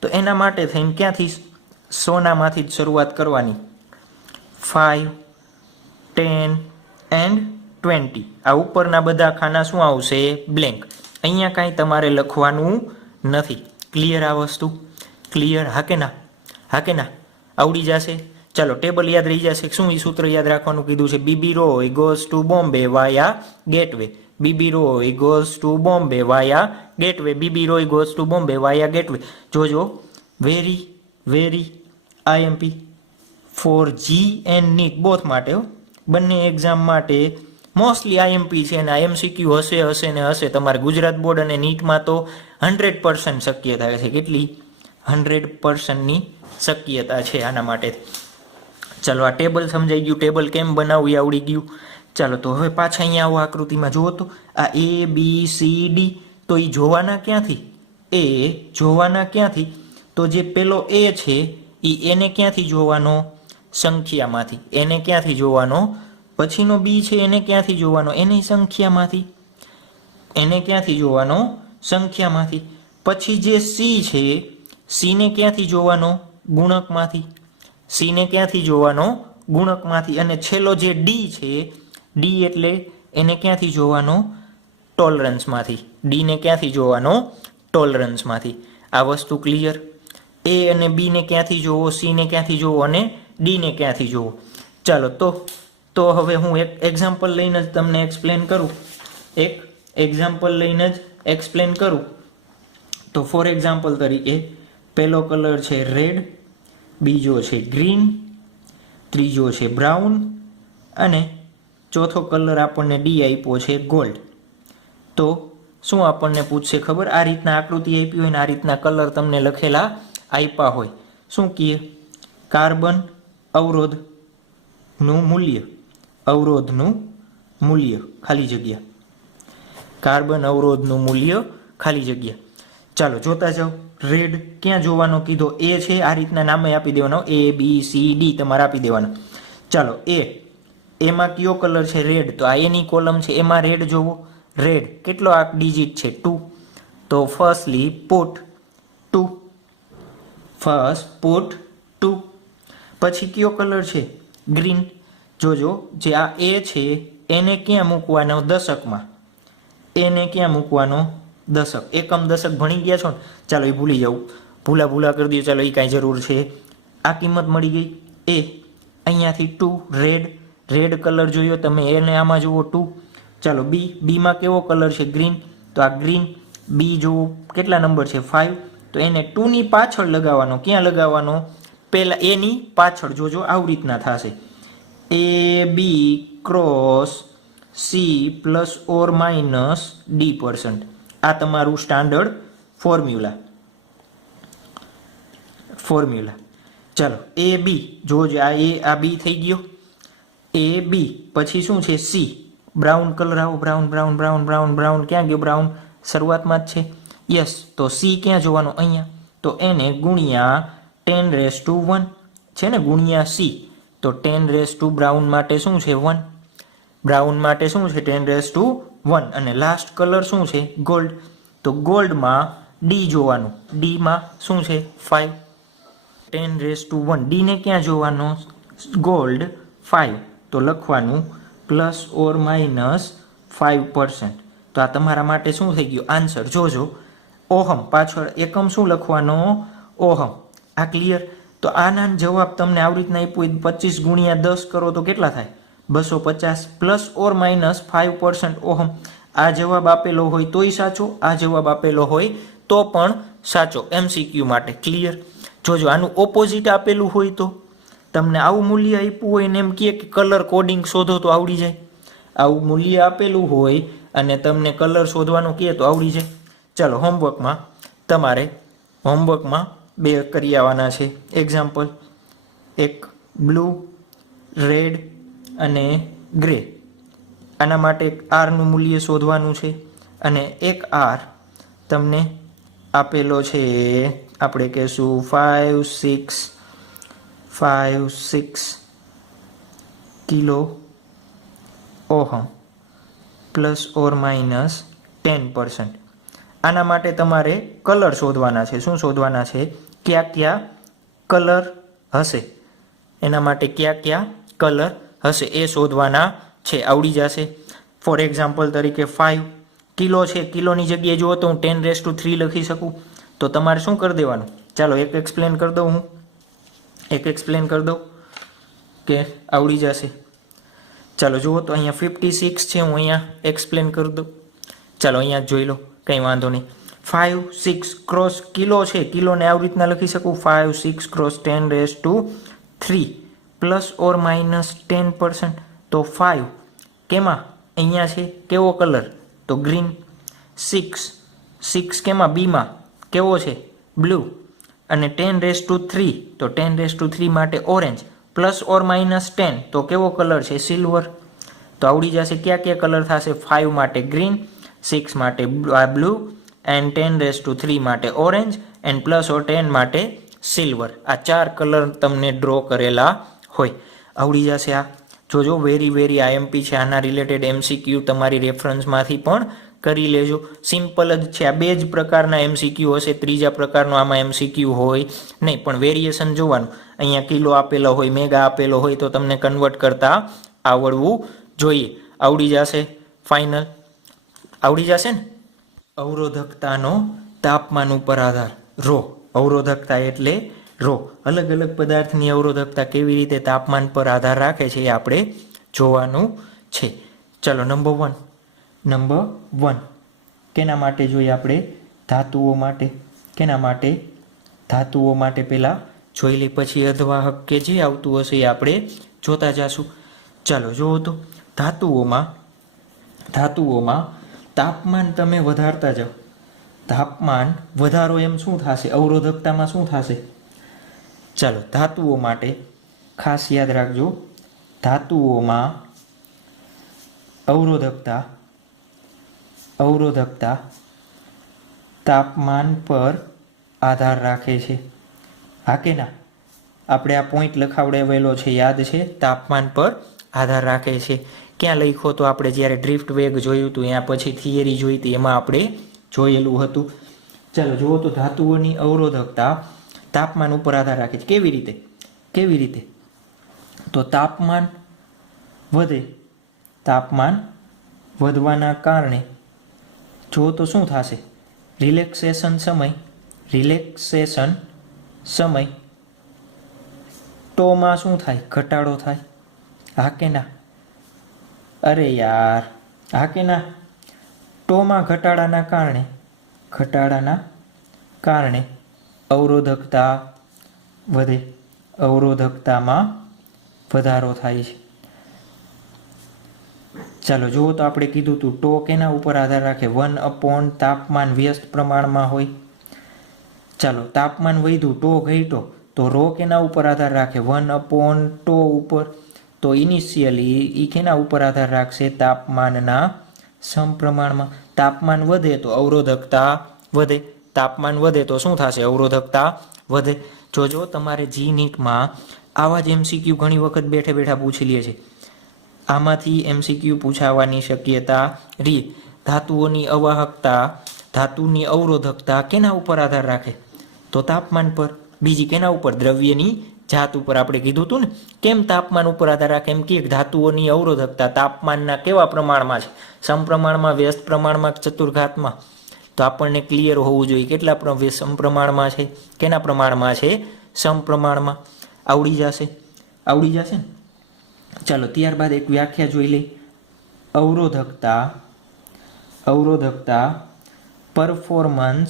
તો એના માટે થઈને ક્યાંથી? સોનામાંથી જ શરૂઆત કરવાની. 5, 10 એન્ડ 20. આ ઉપરના બધા ખાના શું આવશે? બ્લેન્ક. અહીંયા કાંઈ તમારે લખવાનું નથી. ક્લિયર આ વસ્તુ? ક્લિયર? હા કે ના? હા કે ના? આવડી જશે. ચાલો, ટેબલ યાદ રહી જશે. શું એ સૂત્ર યાદ રાખવાનું કીધું છે? BB Roy goes to Bombay via gateway. BB Roy goes to Bombay via gateway. BB Roy goes to Bombay via gateway. જોજો, very IMP for JEE and NEET both માટે. બંને એક્ઝામ માટે મોસ્ટલી આઈએમપી છે અને એમસીક્યુ હશે ને હશે. તમારે ગુજરાત બોર્ડ અને નીટમાં તો 100% શક્યતા છે. કેટલી? 100%ની શક્યતા છે આના માટે. ચાલો, આ ટેબલ સમજાઈ ગયું. ટેબલ કેમ બનાવવું આવડી ગયું. ચાલો, તો હવે પાછા અહીંયા આવો આકૃતિમાં જુઓ તો આ A B C D તો એ જોવાના ક્યાંથી? એ જોવાના ક્યાંથી? તો જે પેલો A છે એને ક્યાંથી જોવાનો? સંખ્યામાંથી. એને ક્યાંથી જોવાનો? પછીનો B છે એને ક્યાંથી જોવાનો? એની સંખ્યામાંથી. એને ક્યાંથી જોવાનો? સંખ્યામાંથી. પછી જે C છે, C ને ક્યાંથી જોવાનો? ગુણકમાંથી. C ને ક્યાંથી જોવાનો? ગુણકમાંથી. અને છેલ્લો જે D છે, D એટલે એને ક્યાંથી જોવાનો? ટોલરન્સમાંથી. D ને ક્યાંથી જોવાનો? ટોલરન્સમાંથી. આ વસ્તુ ક્લિયર? A અને B ને ક્યાંથી જોવો? C ને ક્યાંથી જોવો? અને D ને ક્યાંથી જોવો? ચાલો, તો હવે હું એક એક્ઝામ્પલ લઈને જ તમને એક્સપ્લેન કરું. એક એક્ઝામ્પલ લઈને જ એક્સપ્લેન કરું. તો ફોર એક્ઝામ્પલ તરીકે પહેલો કલર છે રેડ, બીજો છે ગ્રીન, ત્રીજો છે બ્રાઉન અને ચોથો કલર આપણને ડી આપ્યો છે ગોલ્ડ. તો શું આપણને પૂછશે ખબર? આ રીતના આકૃતિ આપી હોય ને આ રીતના કલર તમને લખેલા આપ્યા હોય, શું કહીએ? કાર્બન અવરોધનું મૂલ્ય, અવરોધનું મૂલ્ય ખાલી જગ્યા, કાર્બન અવરોધનું મૂલ્ય ખાલી જગ્યા. ચાલો જોતા જાઓ. રેડ ક્યાં જોવાનો કીધો? એ છે, આ રીતના નામે આપી દેવાનો, A B C D તમારે આપી દેવાના. ચાલો એમાં કયો કલર છે? રેડ. તો આ એની કોલમ છે, એમાં રેડ જોવો. રેડ કેટલો આ ડિજિટ છે? 2. તો ફર્સ્ટલી પુટ 2, ફર્સ્ટ પુટ 2. પછી કયો કલર છે? ગ્રીન. જોજો જે આ એ છે એને ક્યાં મૂકવાનો? દશકમાં. એને ક્યાં મૂકવાનો? દશક. એકમ દશક ભણી ગયા છો ને? ચાલો એ ભૂલી જાઉં, ભૂલા કરી દો. ચાલો એ કાંઈ જરૂર છે? આ કિંમત મળી ગઈ. એ અહીંયાથી 2 રેડ કલર જોયો તમે, એને આમાં જુઓ 2. ચાલો બીમાં કેવો કલર છે? ગ્રીન. તો આ ગ્રીન બી જુઓ કેટલા નંબર છે? 5. તો એને 2ની પાછળ લગાવવાનો. ક્યાં લગાવવાનો? પહેલાં એની પાછળ. જોજો આવી રીતના થશે, AB cross C plus or minus D%. આ તમારું સ્ટાન્ડર્ડ ફોર્મ્યુલા. ચાલો AB જોજો, આ બી થઈ ગયો. AB પછી શું છે? C. બ્રાઉન કલર આવો, બ્રાઉન ક્યાં ગયો? બ્રાઉન શરૂઆતમાં જ છે. યસ. તો C ક્યાં જોવાનો? અહીંયા. તો એને ગુણ્યા 10⁻1 છે ને, ગુણ્યા C. તો 10⁻, બ્રાઉન માટે શું છે? 1. બ્રાઉન માટે શું છે? 10⁻1. અને લાસ્ટ કલર શું છે? ગોલ્ડ. તો ગોલ્ડમાં D જોવાનું. Dમાં શું છે? 5. 10⁻1. Dને ક્યાં જોવાનો? ગોલ્ડ 5. તો લખવાનું પ્લસ ઓર માઇનસ 5%. તો આ તમારા માટે શું થઈ ગયું? આન્સર. જોજો ઓહમ પાછળ એકમ શું લખવાનો? ઓહમ. આ ક્લિયર? તો આના જવાબ તમને આવી રીતના આપ્યું, 25 ગુણ્યા 10 કરો તો કેટલા થાય? 250 પ્લસ ઓર માઇનસ 5% ઓહમ. આ જવાબ આપેલો હોય તોય સાચો, આ જવાબ આપેલો હોય તો પણ સાચો. MCQ માટે ક્લિયર? જોજો આનું ઓપોઝિટ આપેલું હોય તો તમને આવું મૂલ્ય આપ્યું હોય ને એમ કહે કે કલર કોડિંગ શોધો તો આવડી જાય. આવું મૂલ્ય આપેલું હોય અને તમને કલર શોધવાનું કહે તો આવડી જાય. ચાલો હોમવર્કમાં 2 કરી આવવાના છે એક્ઝામ્પલ. એક બ્લુ, રેડ અને ગ્રે. આના માટે આરનું મૂલ્ય શોધવાનું છે અને એક આર તમને આપેલો છે, આપણે કહેશું 5 6 kilo ohm plus or minus 10%. આના માટે તમારે કલર શોધવાના છે. શું શોધવાના છે? કયા કલર હશે, એના માટે કયા કલર હશે એ શોધવાના છે. આવડી જશે. ફોર એક્ઝામ્પલ તરીકે 5 કિલો છે, કિલોની જગ્યાએ જુઓ તો હું 10⁻3 લખી શકું. તો તમારે શું કરી દેવાનું? ચાલો એક એક્સપ્લેન કરી દઉં કે આવડી જશે. ચાલો જુઓ તો અહીંયા 56 છે, હું અહીંયા એક્સપ્લેન કરી દઉં. ચાલો અહીંયા જોઈ લો, કંઈ વાંધો નહીં. 5 6 ક્રોસ કિલો છે, કિલોને આવી રીતના લખી શકું 5 6 ક્રોસ 10⁻3 પ્લસ ઓર માઇનસ 10%. તો 5 કેમાં? અહીંયા છે, કેવો કલર? તો ગ્રીન. 6 કેમાં? બીમાં કેવો છે? બ્લુ. અને 10⁻3 તો 10⁻3 માટે ઓરેન્જ. પ્લસ ઓર માઇનસ 10 તો કેવો કલર છે? સિલ્વર. તો આવડી જશે કયા કલર થશે? 5 માટે ગ્રીન, 6 માટે બ્લુ એન્ડ 10⁻3 માટે ઓરેન્જ એન્ડ પ્લસ ઓર 10 માટે સિલ્વર. આ 4 કલર તમને ડ્રો કરેલા હોય. આવડી જશે. આ જોજો વેરી IMP છે. આના રિલેટેડ MCQ તમારી રેફરન્સમાંથી પણ કરી લેજો. સિમ્પલ જ છે. આ 2 જ પ્રકારના MCQ હશે, ત્રીજા પ્રકારનો આમાં MCQ હોય નહીં. પણ વેરિએશન જોવાનું. અહીંયા કિલો આપેલો હોય, મેગા આપેલો હોય તો તમને કન્વર્ટ કરતા આવડવું જોઈએ. આવડી જશે. ફાઇનલ આવડી જશે ને. અવરોધકતાનો તાપમાન ઉપર આધાર. રો અવરોધકતા એટલે રો. અલગ અલગ પદાર્થની અવરોધકતા કેવી રીતે તાપમાન પર આધાર રાખે છે એ આપણે જોવાનું છે. ચલો નંબર 1 કેના માટે જોઈએ આપણે? ધાતુઓ માટે. કેના માટે? ધાતુઓ માટે પહેલાં જોઈ લઈ, પછી અર્ધવાહક કે જે આવતું હશે એ આપણે જોતા જશું. ચાલો જુઓ તો ધાતુઓમાં તાપમાન તમે વધારતા જાઓ, તાપમાન વધારો એમ શું થશે, અવરોધકતામાં શું થશે? ચાલો ધાતુઓ માટે ખાસ યાદ રાખજો, ધાતુઓમાં અવરોધકતા તાપમાન પર આધાર રાખે છે. હા કે ના? આપણે આ પોઈન્ટ લખાવડાવેલો છે, યાદ છે? તાપમાન પર આધાર રાખે છે. ક્યાં લખ્યો તો આપણે જ્યારે ડ્રિફ્ટ વેગ જોયું હતું, એના પછી થિયરી જોઈ હતી, એમાં આપણે જોયેલું હતું. ચાલો જુઓ તો ધાતુઓની અવરોધકતા તાપમાન ઉપર આધાર રાખે છે. કેવી રીતે? તો તાપમાન વધે, તાપમાન વધવાના કારણે જો તો શું થશે? રિલેક્સેશન સમય ટોમાં શું થાય? ઘટાડો થાય. હા કે ના? અરે યાર, હા કે ના? ટોમાં ઘટાડાના કારણે અવરોધકતા વધે, અવરોધકતામાં વધારો થાય છે. ચાલો જુઓ તો આપણે કીધું હતું ટો કેના ઉપર આધાર રાખે? 1/, તાપમાન વ્યસ્ત પ્રમાણમાં હોય. ચાલો તાપમાન વધ્યું, ટો ઘટ્યો, તો રો કેના ઉપર આધાર રાખે? 1/ટો ઉપર. તો ઇનિશિયલી એ કેના ઉપર આધાર રાખશે? તાપમાનના સમપ્રમાણમાં. તાપમાન વધે તો અવરોધકતા વધે, તાપમાન વધે તો શું થશે? અવરોધકતા વધે. જોજો તમારે જી નીટમાં આવા જ એમસીક્યુ ઘણી વખત બેઠે બેઠા પૂછી લે છે. આમાંથી એમસીક્યુ પૂછાવાની શક્યતા રહી. ધાતુઓની અવાહકતા, ધાતુની અવરોધકતા કેના ઉપર આધાર રાખે? તો તાપમાન પર. બીજી કેના ઉપર? દ્રવ્યની જાત ઉપર. આપણે કીધું હતું ને, કેમ તાપમાન ઉપર આધાર રાખે? એમ કે ધાતુઓની અવરોધકતા તાપમાનના કેવા પ્રમાણમાં છે? સમપ્રમાણમાં, વ્યસ્ત પ્રમાણમાં, ચતુર્ઘાતમાં? તો આપણને ક્લિયર હોવું જોઈએ કેટલા સમપ્રમાણમાં છે, કેના પ્રમાણમાં છે? સમપ્રમાણમાં. આવડી જશે ને? ચાલો ત્યારબાદ એક વ્યાખ્યા જોઈ લઈ. અવરોધકતા પરફોર્મન્સ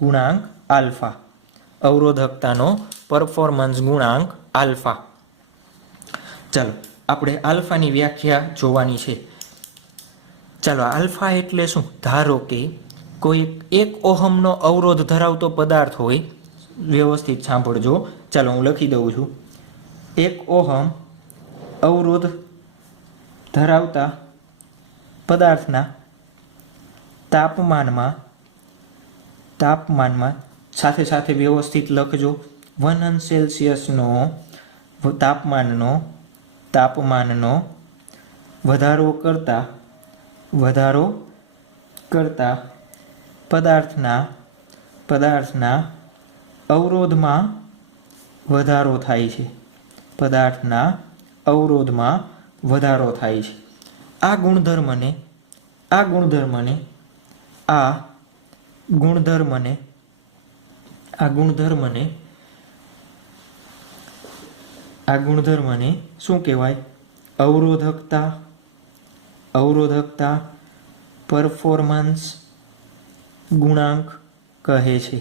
ગુણાંક આલ્ફા. અવરોધકતાનો પરફોર્મન્સ ગુણાંક આલ્ફા. ચાલો આપણે આલ્ફાની વ્યાખ્યા જોવાની છે. ચાલો આલ્ફા એટલે શું? ધારો કે કોઈ 1 ઓહમનો અવરોધ ધરાવતો પદાર્થ હોય. વ્યવસ્થિત સાંભળજો. ચાલો હું લખી દઉં છું. 1 ઓહમ અવરોધ ધરાવતા પદાર્થના તાપમાનમાં સાથે વ્યવસ્થિત લખજો. 1 અંશ સેલ્સિયસનો તાપમાનનો વધારો કરતા પદાર્થના અવરોધમાં વધારો થાય છે. આ ગુણધર્મને શું કહેવાય? અવરોધકતા પરફોર્મન્સ ગુણાંક કહે છે.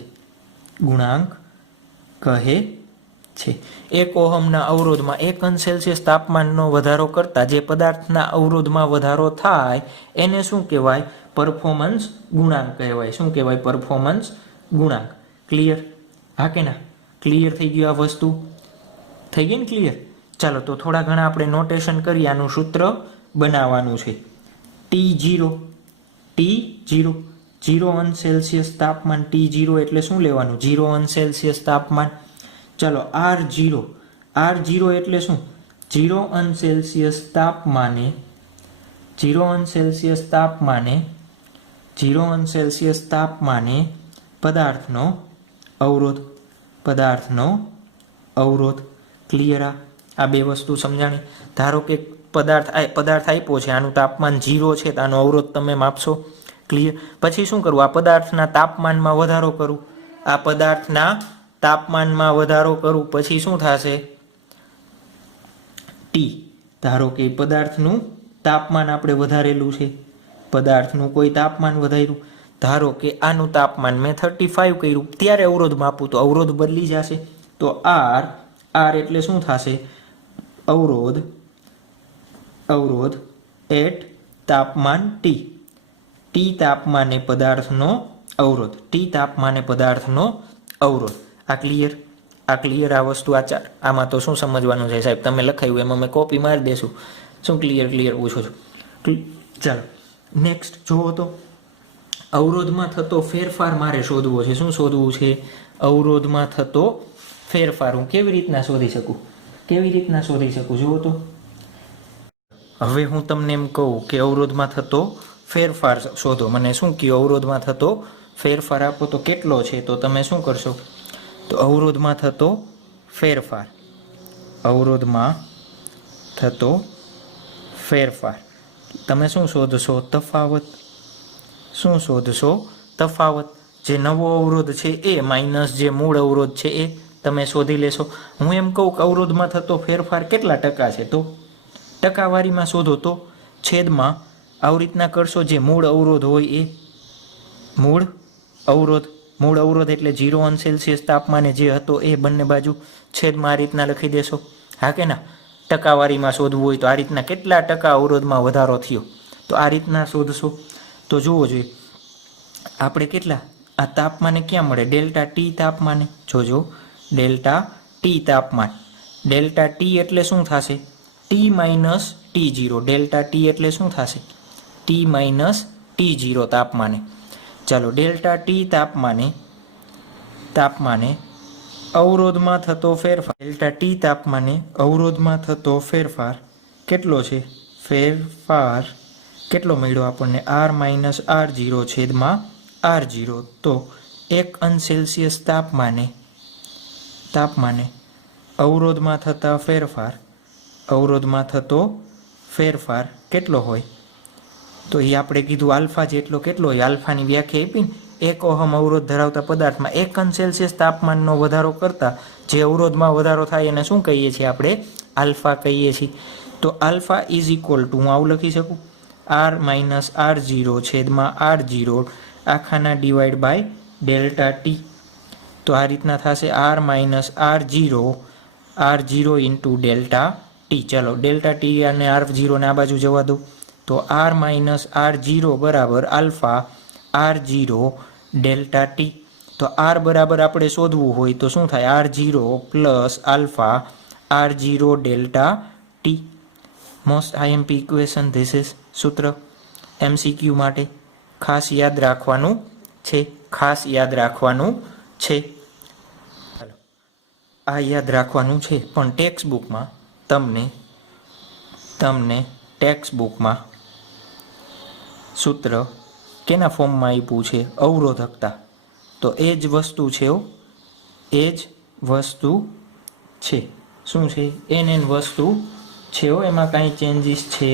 1 ઓહમના અવરોધમાં 1 અંશ સેલ્સિયસ તાપમાનનો વધારો કરતા જે પદાર્થના અવરોધમાં વધારો થાય એને શું કહેવાય? પરફોર્મન્સ ગુણાંક કહેવાય. શું કહેવાય? પરફોર્મન્સ ગુણાંક. ક્લિયર? હા કે ના? ક્લિયર થઈ ગયું? આ વસ્તુ થઈ ગઈ ને ક્લિયર? ચાલો તો થોડા ઘણા આપણે નોટેશન કરી આનું સૂત્ર બનાવવાનું છે. T0 0 અંશ સેલ્સિયસ તાપમાન. T0 એટલે શું લેવાનું? 0 અંશ સેલ્સિયસ તાપમાન. ચાલો R0 એટલે શું? 0 અંશ સેલ્સિયસ તાપમાને પદાર્થનો અવરોધ. ક્લિયર? આ બે વસ્તુ સમજાણી. ધારો કે પદાર્થ આપ્યો છે, આનું તાપમાન 0 છે, તો આનો અવરોધ તમે માપશો. ક્લિયર? પછી શું કરવું? આ પદાર્થના તાપમાનમાં વધારો કરું. પછી શું થશે? T. ધારો કે પદાર્થનું તાપમાન આપણે વધારેલું છે, પદાર્થનું કોઈ તાપમાન વધાર્યું. ધારો કે આનું તાપમાન મેં 35 કર્યું, ત્યારે અવરોધ માપું તો અવરોધ બદલી જશે. તો R એટલે શું થશે? અવરોધ અવરોધ એટ તાપમાન ટી તાપમાને પદાર્થનો અવરોધ, ટી તાપમાને પદાર્થનો અવરોધ. આ ક્લિયર આ વસ્તુ આમાં તો શું સમજવાનું છે સાહેબ, તમે લખાયું એમાં મેં કોપી મારી દેશું. શું ક્લિયર પૂછો છો? ચાલો નેક્સ્ટ જુઓ તો અવરોધમાં થતો ફેરફાર મારે શોધવો છે. શું શોધવું છે? અવરોધમાં થતો ફેરફાર હું કેવી રીતના શોધી શકું? જુઓ તો હવે હું તમને એમ કહું કે અવરોધમાં થતો ફેરફાર શોધો. મને શું કહ્યું? અવરોધમાં થતો ફેરફાર આપો તો કેટલો છે? તો તમે શું કરશો? તો અવરોધમાં થતો ફેરફાર, અવરોધમાં થતો ફેરફાર તમે શું શોધશો? તફાવત. શું શોધશો? તફાવત. જે નવો અવરોધ છે એ માઇનસ જે મૂળ અવરોધ છે એ તમે શોધી લેશો. હું એમ કહું કે અવરોધમાં થતો ફેરફાર કેટલા ટકા છે? તો ટકાવારીમાં શોધો. તો છેદમાં આવી રીતના કરશો. જે મૂળ અવરોધ હોય એ મૂળ અવરોધ એટલે 0 સેલ્સિયસ તાપમાને જે હતો એ બંને બાજુ છેદમાં આ રીતના લખી દેશો. હા કે ના? ટકાવારીમાં શોધવું હોય તો આ રીતના કેટલા ટકા અવરોધમાં વધારો થયો તો આ રીતના શોધશો. તો જુઓ જોઈએ આપણે કેટલા આ તાપમાને ક્યાં મળે? ડેલ્ટા ટી તાપમાને. જોજો ડેલ્ટા ટી તાપમાન. ડેલ્ટા ટી એટલે શું થશે? T minus T0. Delta T એટલે શું થશે? ટી માઇનસ T0 તાપમાને. ચાલો ડેલ્ટા ટી તાપમાને અવરોધમાં થતો ફેરફાર, ડેલ્ટા ટી તાપમાને અવરોધમાં થતો ફેરફાર કેટલો છે? ફેરફાર કેટલો મળ્યો આપણને? R માઇનસ R0 છેદમાં R0. તો 1 સેલ્સિયસ તાપમાને અવરોધમાં થતા અવરોધમાં થતો ફેરફાર કેટલો હોય? તો એ આપણે કીધું આલ્ફા જેટલો. કેટલો હોય? આલ્ફાની વ્યાખ્યા આપી ને 1 ઓહમ અવરોધ ધરાવતા પદાર્થમાં 1 સેલ્સિયસ તાપમાનનો વધારો કરતા જે અવરોધમાં વધારો થાય એને શું કહીએ છીએ? આપણે આલ્ફા કહીએ છીએ. તો આલ્ફા ઇઝ ઇક્વલ ટુ હું આવું લખી શકું R માઇનસ R0 છેદમાં R0 આખાના ડિવાઈડ બાય ડેલ્ટા ટી. તો આ રીતના થશે R minus R0 into delta T. ચાલો ડેલ્ટા ટી અને R0 ને આ બાજુ જવા દો. તો R માઇનસ R0 બરાબર આલ્ફા R0 ડેલ્ટા ટી. તો R બરાબર આપણે શોધવું હોય તો શું થાય? R0 plus alpha R0 delta T. Most IMP equation this is સૂત્ર MCQ માટે ખાસ યાદ રાખવાનું છે. ચાલો આ યાદ રાખવાનું છે. પણ ટેક્સ્ટ બુકમાં તમને ટેક્સ્ટ બુકમાં સૂત્ર કેના ફોર્મમાં આપ્યું છે? અવરોધકતા. તો એ જ વસ્તુ છે. શું છે? એન વસ્તુ છે. એમાં કાંઈ ચેન્જીસ છે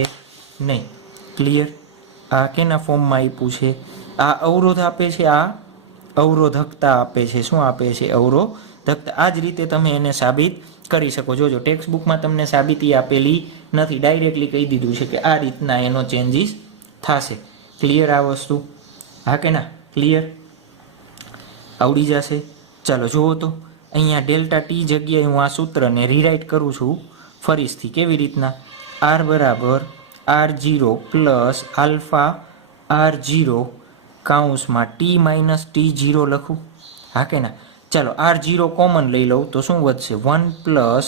નહીં. ક્લિયર? આ કેના ફોર્મમાં આપ્યું છે? આ અવરોધ આપે છે, આ અવરોધકતા આપે છે. શું આપે છે? અવરોધકતા. આ જ રીતે તમે એને સાબિત કરી શકો. જોજો ટેક્સ્ટ બુકમાં તમને સાબિતી આપેલી નથી, ડાયરેક્ટલી કહી દીધું છે કે આ રીતના એનો ચેન્જીસ થશે. ક્લિયર આ વસ્તુ? હા કે ના? ક્લિયર? આવડી જશે. ચાલો જુઓ તો અહીંયા ડેલ્ટા ટી જગ્યાએ હું આ સૂત્રને રીરાઇટ કરું છું ફરીથી. કેવી રીતના? R બરાબર R0 પ્લસ આલ્ફા R0 કાઉન્સમાં ટી માઇનસ T0 લખું. હા કે ના? ચાલો R0 કોમન લઈ લઉં તો શું વધશે? 1 plus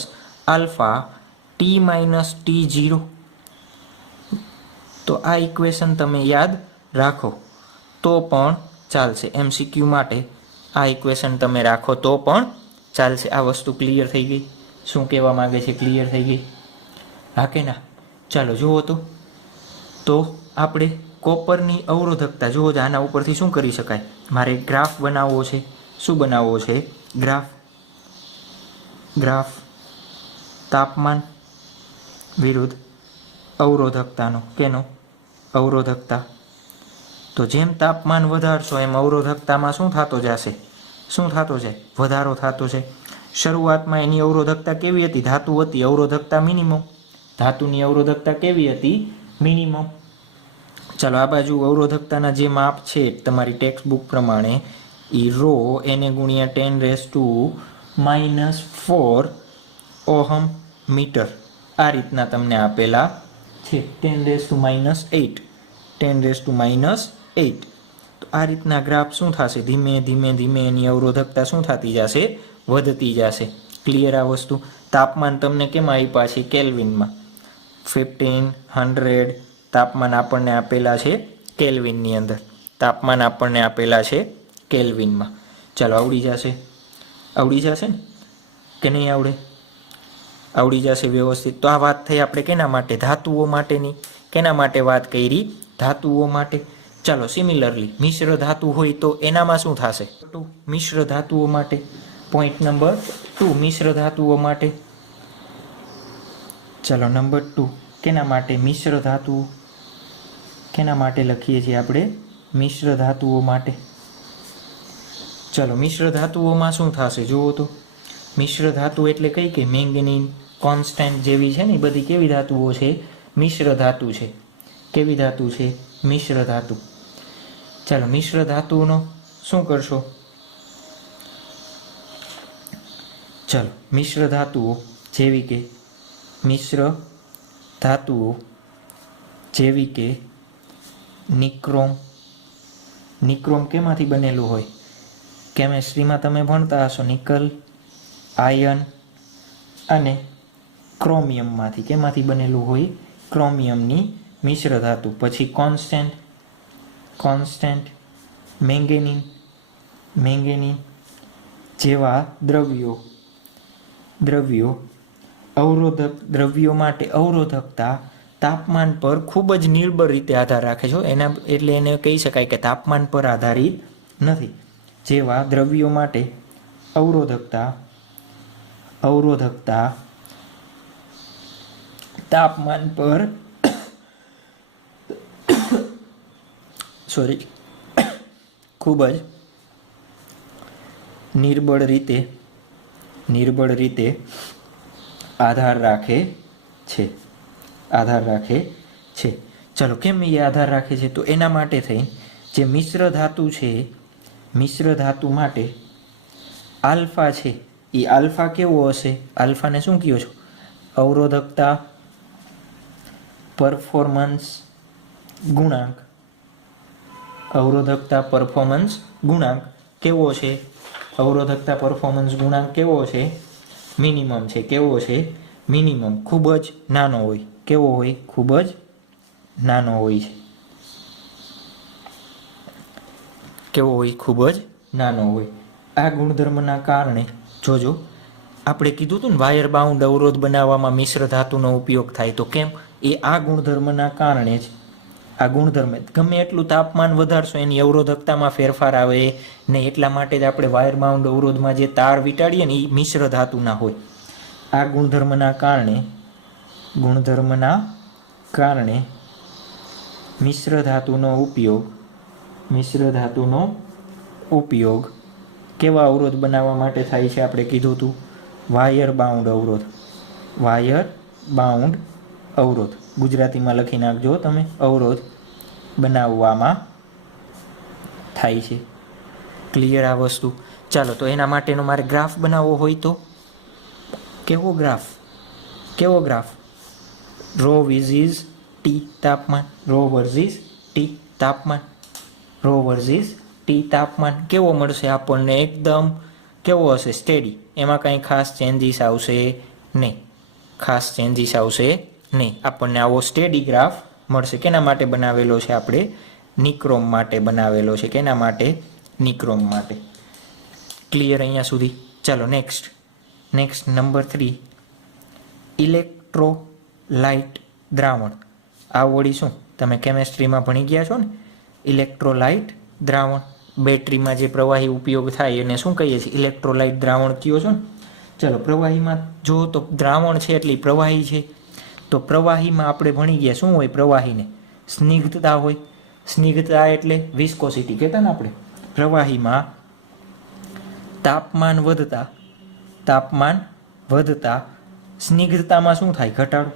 alpha T minus T0. તો આ ઇક્વેશન તમે યાદ રાખો તો પણ ચાલશે. MCQ માટે આ ઇક્વેશન તમે રાખો તો પણ ચાલશે. આ વસ્તુ ક્લિયર થઈ ગઈ? શું કહેવા માંગે છે? ક્લિયર થઈ ગઈ? હા કે ના? ચાલો જુઓ તો આપણે કોપરની અવરોધકતા જુઓ. આના ઉપરથી શું કરી શકાય? મારે ગ્રાફ બનાવવો છે. શું બનાવવો છે? ગ્રાફ તાપમાન વિરુદ્ધ અવરોધકતાનો. કેનો? અવરોધકતા. તો જેમ તાપમાન વધારશો એમ અવરોધકતામાં શું થતો જશે? વધારો થતો છે. શરૂઆતમાં એની અવરોધકતા કેવી હતી? ધાતુ હતી. અવરોધકતા મિનિમમ. ધાતુની અવરોધકતા કેવી હતી? મિનિમમ. ચાલો આ બાજુ અવરોધકતાના જે માપ છે તમારી ટેક્સ્ટ બુક પ્રમાણે એ રો એને ગુણ્યા 10⁻⁻⁴ ઓહમ મીટર. આ રીતના તમને આપેલા છે 10⁻8 10⁻8. તો આ રીતના ગ્રાફ શું થશે? ધીમે ધીમે ધીમે એની અવરોધકતા શું થતી જશે? વધતી જશે. ક્લિયર આ વસ્તુ? તાપમાન તમને કેમ આપ્યા છે? કેલ્વિનમાં. 1500 તાપમાન આપણને આપેલા છે કેલ્વિનની અંદર. તાપમાન આપણને આપેલા છે કેલ્વિનમાં. ચાલો આવડી જશે? આવડી જશે ને કે નહીં આવડે? આવડી જશે વ્યવસ્થિત. તો આ વાત થઈ આપણે કેના માટે? ધાતુઓ માટેની. કેના માટે વાત કરી? ધાતુઓ માટે. ચાલો સિમિલરલી મિશ્ર ધાતુ હોય તો એનામાં શું થશે? મિશ્ર ધાતુઓ માટે પોઈન્ટ નંબર 2 મિશ્ર ધાતુઓ માટે. ચાલો નંબર 2 કેના માટે? મિશ્ર ધાતુઓ. કેના માટે લખીએ છીએ આપણે? મિશ્ર ધાતુઓ માટે. ચાલો મિશ્ર ધાતુઓમાં શું થશે જુઓ તો. મિશ્ર ધાતુ એટલે કઈ કઈ? મેંગેનીઝ, કોન્સ્ટન્ટ જેવી છે ને, એ બધી કેવી ધાતુઓ છે? મિશ્ર ધાતુ છે. કેવી ધાતુ છે? મિશ્ર ધાતુ. ચાલો મિશ્ર ધાતુનો શું કરશો? ચાલો મિશ્ર ધાતુઓ જેવી કે મિશ્ર ધાતુઓ જેવી કે નિક્રોમ. નિક્રોમ કેમાંથી બનેલું હોય? કેમેસ્ટ્રીમાં તમે ભણતા હશો. નિકલ, આયર્ન અને ક્રોમિયમમાંથી. કેમાંથી બનેલું હોય? ક્રોમિયમની મિશ્ર ધાતુ. પછી કોન્સ્ટન્ટ મેંગેનીઝ જેવા દ્રવ્યો અવરોધક દ્રવ્યો માટે અવરોધકતા તાપમાન પર ખૂબ જ નિર્બળ રીતે આધાર રાખે છે. એના એટલે એને કહી શકાય કે તાપમાન પર આધારિત નથી. જેવા દ્રવ્યો માટે અવરોધકતા તાપમાન પર ખૂબ જ નિર્બળ રીતે આધાર રાખે છે. ચલો કેમ એ આધાર રાખે છે? તો એના માટે થઈ જે મિશ્ર ધાતુ છે, મિશ્ર ધાતુ માટે આલ્ફા છે, એ આલ્ફા કેવો હશે? આલ્ફાને શું કહો છો? અવરોધકતા પરફોર્મન્સ ગુણાંક. અવરોધકતા પરફોર્મન્સ ગુણાંક કેવો છે? અવરોધકતા પરફોર્મન્સ ગુણાંક કેવો છે? મિનિમમ છે. કેવો છે? મિનિમમ. ખૂબ જ નાનો હોય. કેવો હોય? ખૂબ જ નાનો હોય છે. કેવો હોય? ખૂબ જ નાનો હોય. આ ગુણધર્મના કારણે જોજો આપણે કીધું હતું ને વાયર બાઉન્ડ અવરોધ બનાવવામાં મિશ્ર ધાતુનો ઉપયોગ થાય. તો કેમ? એ આ ગુણધર્મના કારણે જ. આ ગુણધર્મ ગમે એટલું તાપમાન વધારશો એની અવરોધકતામાં ફેરફાર આવે ને. એટલા માટે જ આપણે વાયર બાઉન્ડ અવરોધમાં જે તાર વીંટાળીએ ને એ મિશ્ર ધાતુના હોય. આ ગુણધર્મના કારણે મિશ્ર ધાતુનો ઉપયોગ કેવા અવરોધ બનાવવા માટે થાય છે? આપણે કીધું હતું વાયર બાઉન્ડ અવરોધ. ગુજરાતીમાં લખી નાખજો તમે. અવરોધ બનાવવામાં થાય છે. ક્લિયર આ વસ્તુ? ચાલો તો એના માટેનો મારે ગ્રાફ બનાવવો હોય તો કેવો ગ્રાફ? રો વર્સિસ ટી તાપમાન. રો વર્સિસ ટી તાપમાન કેવો મળશે આપણને? એકદમ કેવો હશે? સ્ટેડી. એમાં કંઈ ખાસ ચેન્જીસ આવશે નહીં. આપણને આવો સ્ટેડી ગ્રાફ મળશે. કેના માટે બનાવેલો છે? આપણે નિક્રોમ માટે બનાવેલો છે. કેના માટે? નિક્રોમ માટે. ક્લિયર અહીંયા સુધી? ચાલો નેક્સ્ટ નંબર 3 ઇલેક્ટ્રોલાઇટ દ્રાવણ. આ વળી શું તમે કેમેસ્ટ્રીમાં ભણી ગયા છો ને? ઇલેક્ટ્રોલાઇટ દ્રાવણ. બેટરીમાં જે પ્રવાહી ઉપયોગ થાય એને શું કહીએ છીએ? ઇલેક્ટ્રોલાઇટ દ્રાવણ કહો છો ને? ચલો પ્રવાહીમાં જો તો દ્રાવણ છે એટલે પ્રવાહી છે. તો પ્રવાહીમાં આપણે ભણી ગયા શું હોય? પ્રવાહીને સ્નિગ્ધતા હોય. સ્નિગ્ધતા એટલે વિસ્કોસિટી કહેતા ને આપણે. પ્રવાહીમાં તાપમાન વધતા સ્નિગ્ધતામાં શું થાય? ઘટાડો.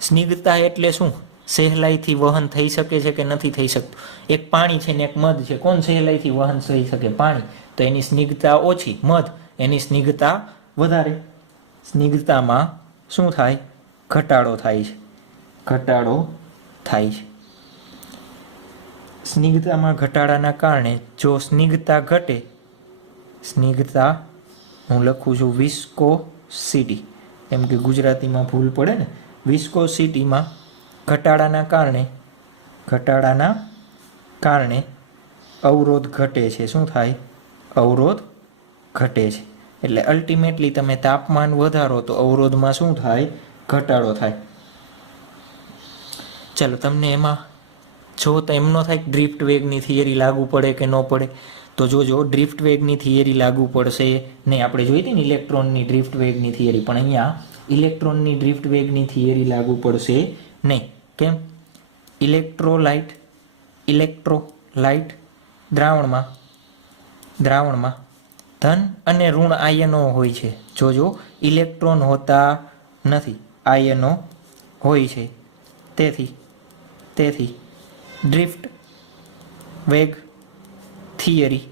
સ્નિગ્ધતા એટલે શું? સહેલાઈથી વહન થઈ શકે છે કે નથી થઈ શકતું? એક પાણી છે ને એક મધ છે. કોણ સહેલાઈથી વહન થઈ શકે? પાણી. તો એની સ્નિગ્ધતા ઓછી. મધ એની સ્નિગ્ધતા વધારે. સ્નિગ્ધતામાં શું થાય? ઘટાડો થાય છે. ઘટાડો થાય છે. સ્નિગ્ધતામાં ઘટાડાના કારણે જો સ્નિગ્ધતા ઘટે, સ્નિગ્ધતા હું લખું છું વિસ્કોસિટી, એમ કે ગુજરાતીમાં ભૂલ પડે ને, વિસ્કોસિટીમાં ઘટાડાના કારણે અવરોધ ઘટે છે. શું થાય? અવરોધ ઘટે છે. એટલે અલ્ટિમેટલી તમે તાપમાન વધારો તો અવરોધમાં શું થાય? ઘટાડો થાય. ચાલો, તમને એમાં જો તો એમ ન થાય ડ્રિફ્ટ વેગની થિયરી લાગુ પડે કે ન પડે, તો જોજો ડ્રિફ્ટ વેગની થિયરી લાગુ પડશે નહીં. આપણે જોઈ હતી ને ઇલેક્ટ્રોનની ડ્રિફ્ટ વેગની થિયરી, પણ અહીંયા ઇલેક્ટ્રોનની ડ્રિફ્ટ વેગની થિયરી લાગુ પડશે નહીં. કેમ? ઇલેક્ટ્રોલાઇટ દ્રાવણમાં ધન અને ઋણ આયનો હોય છે. જોજો, ઇલેક્ટ્રોન હોતા નથી, આયનો હોય છે. તેથી ડ્રિફ્ટ વેગ થિયરી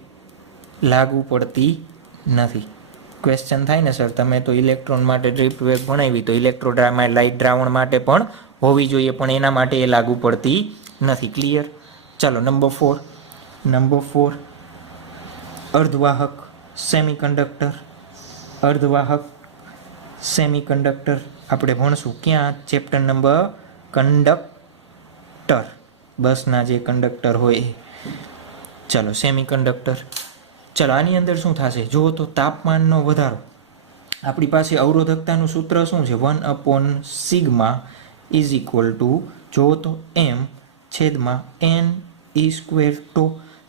લાગુ પડતી નથી. ક્વેશ્ચન થાય ને સર, તમે તો ઇલેક્ટ્રોન માટે ડ્રિફ્ટ વેગ ભણાવી, તો ઇલેક્ટ્રોલાઇટ દ્રાવણ માટે પણ હોવી જોઈએ, પણ એના માટે એ લાગુ પડતી નથી. ક્લિયર? ચાલો, નંબર 4 અર્ધવાહક સેમિકન્ડક્ટર આપણે ભણશું. ક્યાં? ચેપ્ટર નંબર કંડક્ટર, બસના જે કંડક્ટર હોય એ. ચાલો, સેમિકન્ડક્ટર. ચાલો, આની અંદર શું થશે? જુઓ તો તાપમાનનો વધારો. આપણી પાસે અવરોધકતાનું સૂત્ર શું છે? 1/σ ઇઝ ઇક્વલ ટુ, જુઓ તો m/n². તો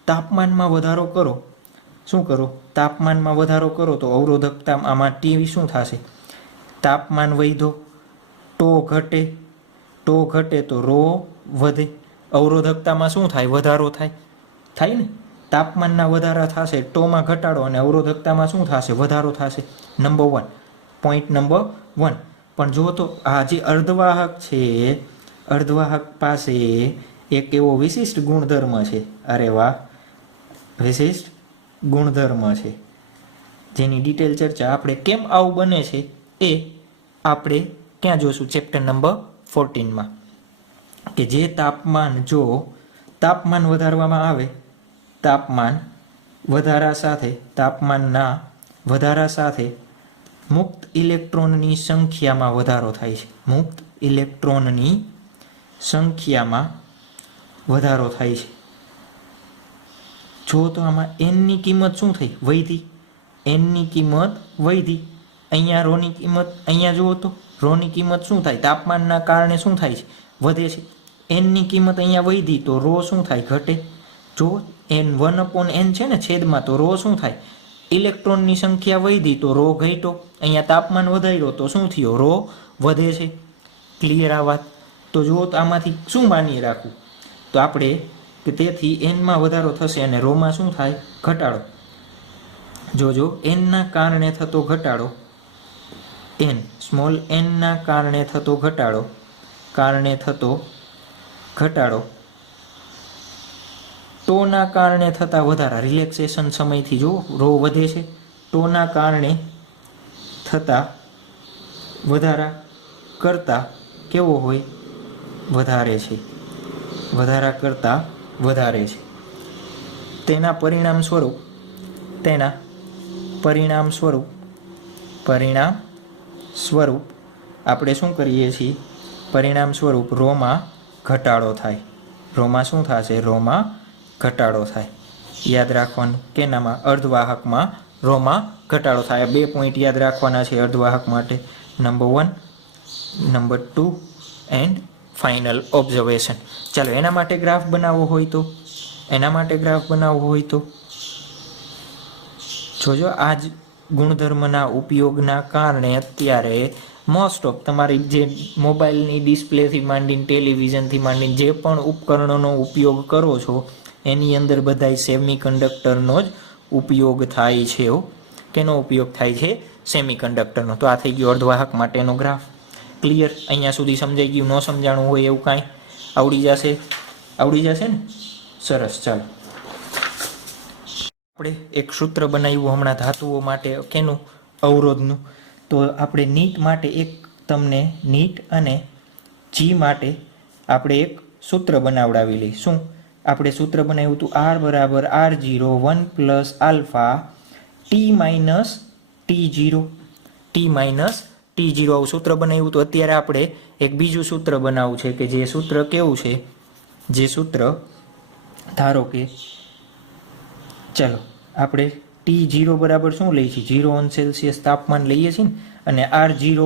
તાપમાનમાં વધારો કરો, શું કરો? તાપમાનમાં વધારો કરો તો અવરોધકતા આમાં ટી શું થશે? તાપમાન વધ્યો, ટો ઘટે તો રો વધે. અવરોધકતામાં શું થાય? વધારો થાય ને? તાપમાનના વધારા થશે, ટોમાં ઘટાડો, અને અવરોધકતામાં શું થશે? વધારો થશે. Point number 1. પણ જો તો આ જે અર્ધવાહક છે, અર્ધવાહક પાસે એક એવો વિશિષ્ટ ગુણધર્મ છે. અરે વાહ, વિશિષ્ટ ગુણધર્મ છે, જેની ડિટેલ ચર્ચા આપણે કેમ આવું બને છે એ આપણે ક્યાં જોશું? ચેપ્ટર નંબર 14માં. કે જે તાપમાન વધારવામાં આવે, તાપમાનના વધારા સાથે મુક્ત ઇલેક્ટ્રોનની સંખ્યામાં વધારો થાય છે. મુક્ત ઇલેક્ટ્રોનની સંખ્યામાં વધારો થાય છે. જો તો આમાં એનની કિંમત શું થઈ? વધી. એનની કિંમત વધી. અહીંયા રોની કિંમત, અહીંયા જુઓ તો રોની કિંમત શું થાય? તાપમાનના કારણે શું થાય છે? વધે છે. એનની કિંમત અહીંયા વધી તો રો શું થાય? ઘટે. જો n1/n છે ને છેદમાં, તો રો શું થાય? ઇલેક્ટ્રોનની સંખ્યા વધી તો રો ઘટ્યો. અહીંયા તાપમાન વધાર્યો તો શું થયો? રો વધે છે. ક્લિયર આ વાત? તો જુઓ તો આમાંથી શું માની રાખવું? તો આપણે કે તેથી એનમાં વધારો થશે અને રોમાં શું થાય? ઘટાડો. જોજો, એનના કારણે થતો ઘટાડો, સ્મોલ એનના કારણે થતો ઘટાડો, ટોના કારણે થતા વધારા. રિલેક્સેશન સમયથી જો રો વધે છે, ટોના કારણે થતા વધારા કરતાં કેવો હોય? વધારે છે. વધારા કરતાં વધારે છે. તેના પરિણામ સ્વરૂપ આપણે શું કરીએ છીએ? પરિણામ સ્વરૂપ રોમાં ઘટાડો થાય. રોમાં શું થશે? રોમાં ઘટાડો થાય. યાદ રાખવાનું. કેનામાં? અર્ધવાહકમાં રોમાં ઘટાડો થાય. 2 પોઈન્ટ યાદ રાખવાના છે અર્ધવાહક માટે. Number 1, number 2 and final observation. ચાલો, એના માટે ગ્રાફ બનાવવો હોય તો જોજો, આ જ ગુણધર્મના ઉપયોગના કારણે અત્યારે મોસ્ટ ઓફ તમારી જે મોબાઈલની ડિસ્પ્લેથી માંડીને ટેલિવિઝનથી માંડીને જે પણ ઉપકરણોનો ઉપયોગ કરો છો એની અંદર બધાય સેમિકન્ડક્ટરનો જ ઉપયોગ થાય છે. કેનો ઉપયોગ થાય છે? સેમિકન્ડક્ટરનો. તો આ થઈ ગયો અર્ધવાહક માટેનો ગ્રાફ. ક્લિયર? અહીંયા સુધી સમજાઈ ગયું? ન સમજાણું હોય એવું કાંઈ આવડી જશે ને? સરસ. ચાલો, આપણે એક સૂત્ર બનાવ્યું હમણાં ધાતુઓ માટે. કેનું? અવરોધનું. તો આપણે નીટ માટે એક તમને નીટ અને જી માટે આપણે એક સૂત્ર બનાવડાવી લઈ. શું આપણે સૂત્ર બનાવ્યું હતું? આર બરાબર R0 1 plus alpha T minus T0 આવું સૂત્ર બનાવ્યું હતું. અત્યારે આપણે એક બીજું સૂત્ર બનાવવું છે કે જે સૂત્ર કેવું છે, જે સૂત્ર ધારો કે ચાલો આપણે T0 બરાબર શું લઈએ છીએ? 0 ઓન સેલ્સિયસ તાપમાન લઈએ છીએ ને, અને R0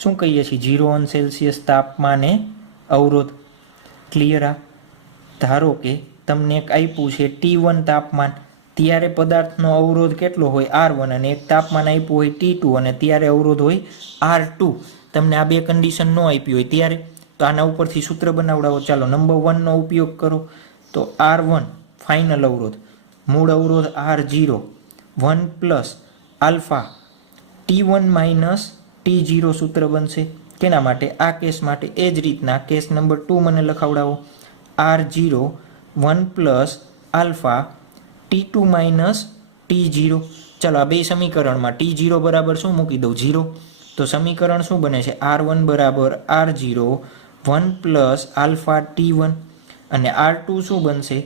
શું કહીએ છીએ? 0 ઓન સેલ્સિયસ તાપમાને અવરોધ. ક્લિયર? આ ધારો કે તમને એક આપ્યું છે T1 તાપમાન, ત્યારે પદાર્થનો અવરોધ કેટલો હોય? R1, અને એક તાપમાન આપ્યું હોય T2 અને ત્યારે અવરોધ હોય R2. તમને આ બે કન્ડિશન ન આપી હોય ત્યારે તો આના ઉપરથી સૂત્ર બનાવડાવો. ચાલો નંબર 1 નો ઉપયોગ કરો તો R1 ફાઇનલ અવરોધ, મૂળ અવરોધ R0 1 plus alpha T1 minus T0 સૂત્ર બનશે. કેના માટે? આ કેસ માટે. એ જ રીતના કેસ નંબર 2 મને લખાવડાવો. R0 1 plus alpha T2 minus T0. ચાલો આ બે સમીકરણમાં T0 બરાબર શું મૂકી દઉં? 0. તો સમીકરણ શું બને છે? R1 બરાબર R0 1 પ્લસ આલ્ફા T1, અને R2 શું બનશે?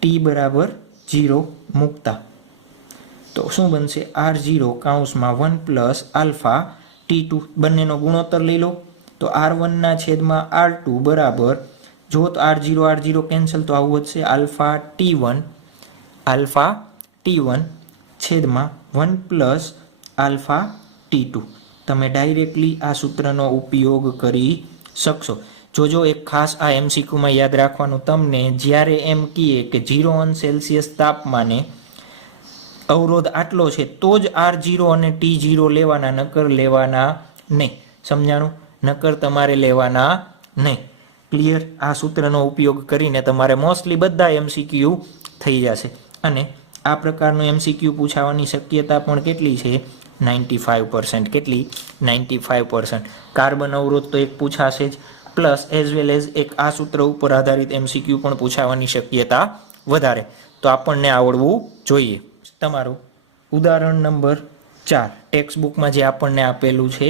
T બરાબર 0 મૂકતા તો શું બનશે? R0 કૌંસમાં 1 પ્લસ આલ્ફા T2. બંનેનો ગુણોત્તર લઈ લો તો R1 ના છેદમાં R2 બરાબર, જો તો R0 કેન્સલ તો આવું વધશે આલ્ફા T1 છેદમાં 1 પ્લસ આલ્ફા T2. તમે ડાયરેક્ટલી આ સૂત્રનો ઉપયોગ કરી શકશો. જોજો એક ખાસ આ MCQમાં યાદ રાખવાનું, તમને જ્યારે એમ કહીએ કે 0 ઓન સેલ્સિયસ તાપમાને અવરોધ આટલો છે તો જ R0 અને T0 લેવાના, નકર લેવાના નહીં. સમજાણું? નકર તમારે લેવાના નહીં. ક્લિયર? આ સૂત્રનો ઉપયોગ કરીને તમારે મોસ્ટલી બધા MCQ થઈ જશે. અને આ પ્રકારનું MCQ પૂછાવાની શક્યતા પણ કેટલી છે? 95%. કેટલી? 95%. કાર્બન અવરોધ તો એક પૂછાશે જ, પ્લસ એઝ વેલ એઝ એક આ સૂત્ર ઉપર આધારિત MCQ પણ પૂછાવાની શક્યતા વધારે. તો આપણને આવડવું જોઈએ. તમારું ઉદાહરણ નંબર 4 ટેક્સ્ટ બુકમાં જે આપણને આપેલું છે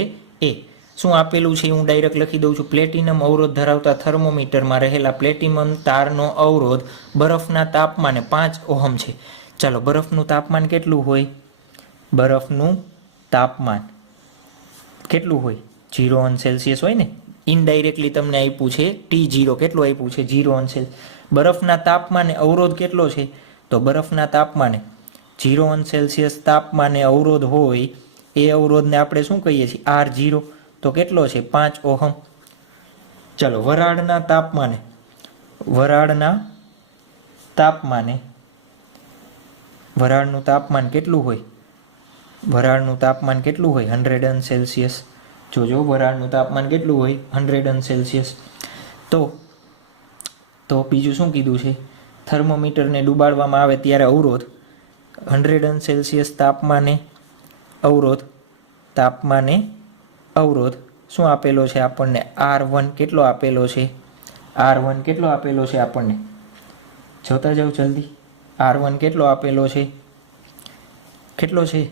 એ શું આપેલું છે હું ડાયરેક્ટ લખી દઉં છું. પ્લેટિનમ અવરોધ ધરાવતા થર્મોમીટરમાં રહેલા પ્લેટિનમ તારનો અવરોધ બરફના તાપમાને 5 ઓહમ છે. ચાલો બરફનું તાપમાન કેટલું હોય? બરફનું તાપમાન કેટલું હોય? 0 ઓન સેલ્સિયસ હોય ને. ઇનડાયરેક્ટલી તમને આપ્યું છે T0. કેટલું આપ્યું છે? 0 ઓન સેલ્સિયસ. બરફના તાપમાને અવરોધ કેટલો છે? તો બરફના તાપમાને 0 ઓન સેલ્સિયસ તાપમાને અવરોધ હોય એ અવરોધને આપણે શું કહીએ છીએ? R0. તો કેટલો છે? 5 ઓહમ. ચલો વરાળના તાપમાને વરાળનું તાપમાન કેટલું હોય? વરાળનું તાપમાન કેટલું હોય? 100 અંશ સેલ્સિયસ. જોજો વરાળનું તાપમાન કેટલું હોય? 100 અંશ સેલ્સિયસ. તો બીજું શું કીધું છે? થર્મોમીટરને ડુબાડવામાં આવે ત્યારે અવરોધ 100 અંશ સેલ્સિયસ તાપમાને અવરોધ શું આપેલો છે આપણને? R1 કેટલો આપેલો છે? R1 કેટલો આપેલો છે આપણને? જોતા જાઓ જલ્દી. R1 કેટલો આપેલો છે? કેટલો છે?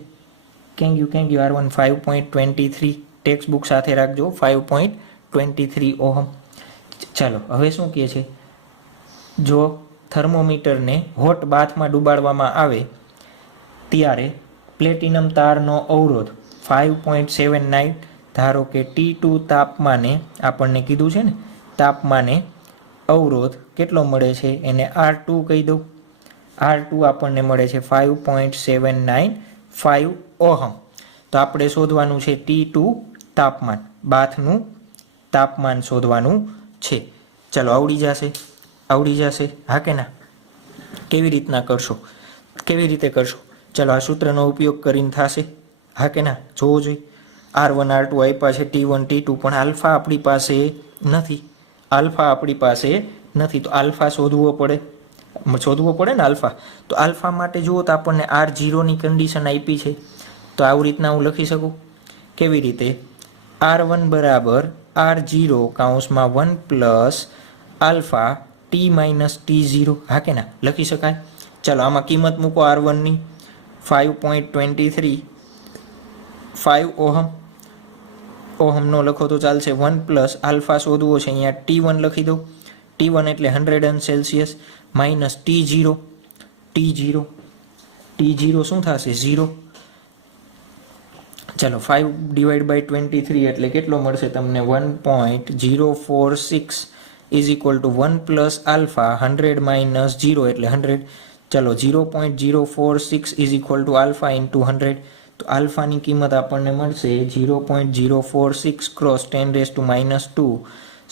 કેમ ગયું R1 5.23. ટેક્સ્ટ બુક સાથે રાખજો. 5.23 ઓહમ. ચાલો હવે શું કહે છે? જો થર્મોમીટરને હોટ બાથમાં ડુબાડવામાં આવે ત્યારે પ્લેટિનમ તારનો અવરોધ 5.79, ધારો કે T2 તાપમાને આપણને કીધું છે ને, તાપમાને અવરોધ કેટલો મળે છે? એને R2 કહી દઉં. R2 આપણને મળે છે 5.795 ઓહમ. તો આપણે શોધવાનું છે T2 તાપમાન, બાથનું તાપમાન શોધવાનું છે. ચલો આવડી જશે હા કે ના? કેવી રીતના કરશો? કેવી રીતે કરશો? ચલો આ સૂત્રનો ઉપયોગ કરીને થશે હા કે ના? જોવો જોઈએ. R1 R2 આપ્યા છે, T1 T2, પણ આલ્ફા આપણી પાસે નથી. તો આલ્ફા શોધવો પડે ને આલ્ફા. તો આલ્ફા માટે જુઓ તો આપણને R0 ની કન્ડિશન આપી છે. તો આવી રીતના હું લખી શકું. કેવી રીતે? R1 બરાબર R0 કૌંસમાં 1 plus alpha T minus T0. હા કે ના? લખી શકાય. ચાલો આમાં કિંમત મૂકો R1 ની 5.23 5 ઓહમનો લખો તો ચાલશે. 1 પ્લસ આલ્ફા શોધવો છે, અહીંયા T1 લખી દો. T1 એટલે 100 સેલ્સિયસ માઇનસ T0 શું થશે? 0. ચાલો 5 ડિવાઈડ બાય 23 એટલે કેટલો મળશે તમને? 1.046 is equal two 1 plus alpha 100 minus 0 એટલે 100. ચાલો 0.046 is equal to alpha into 100. તો આલ્ફાની કિંમત આપણને મળશે 0.046 ક્રોસ 10⁻²,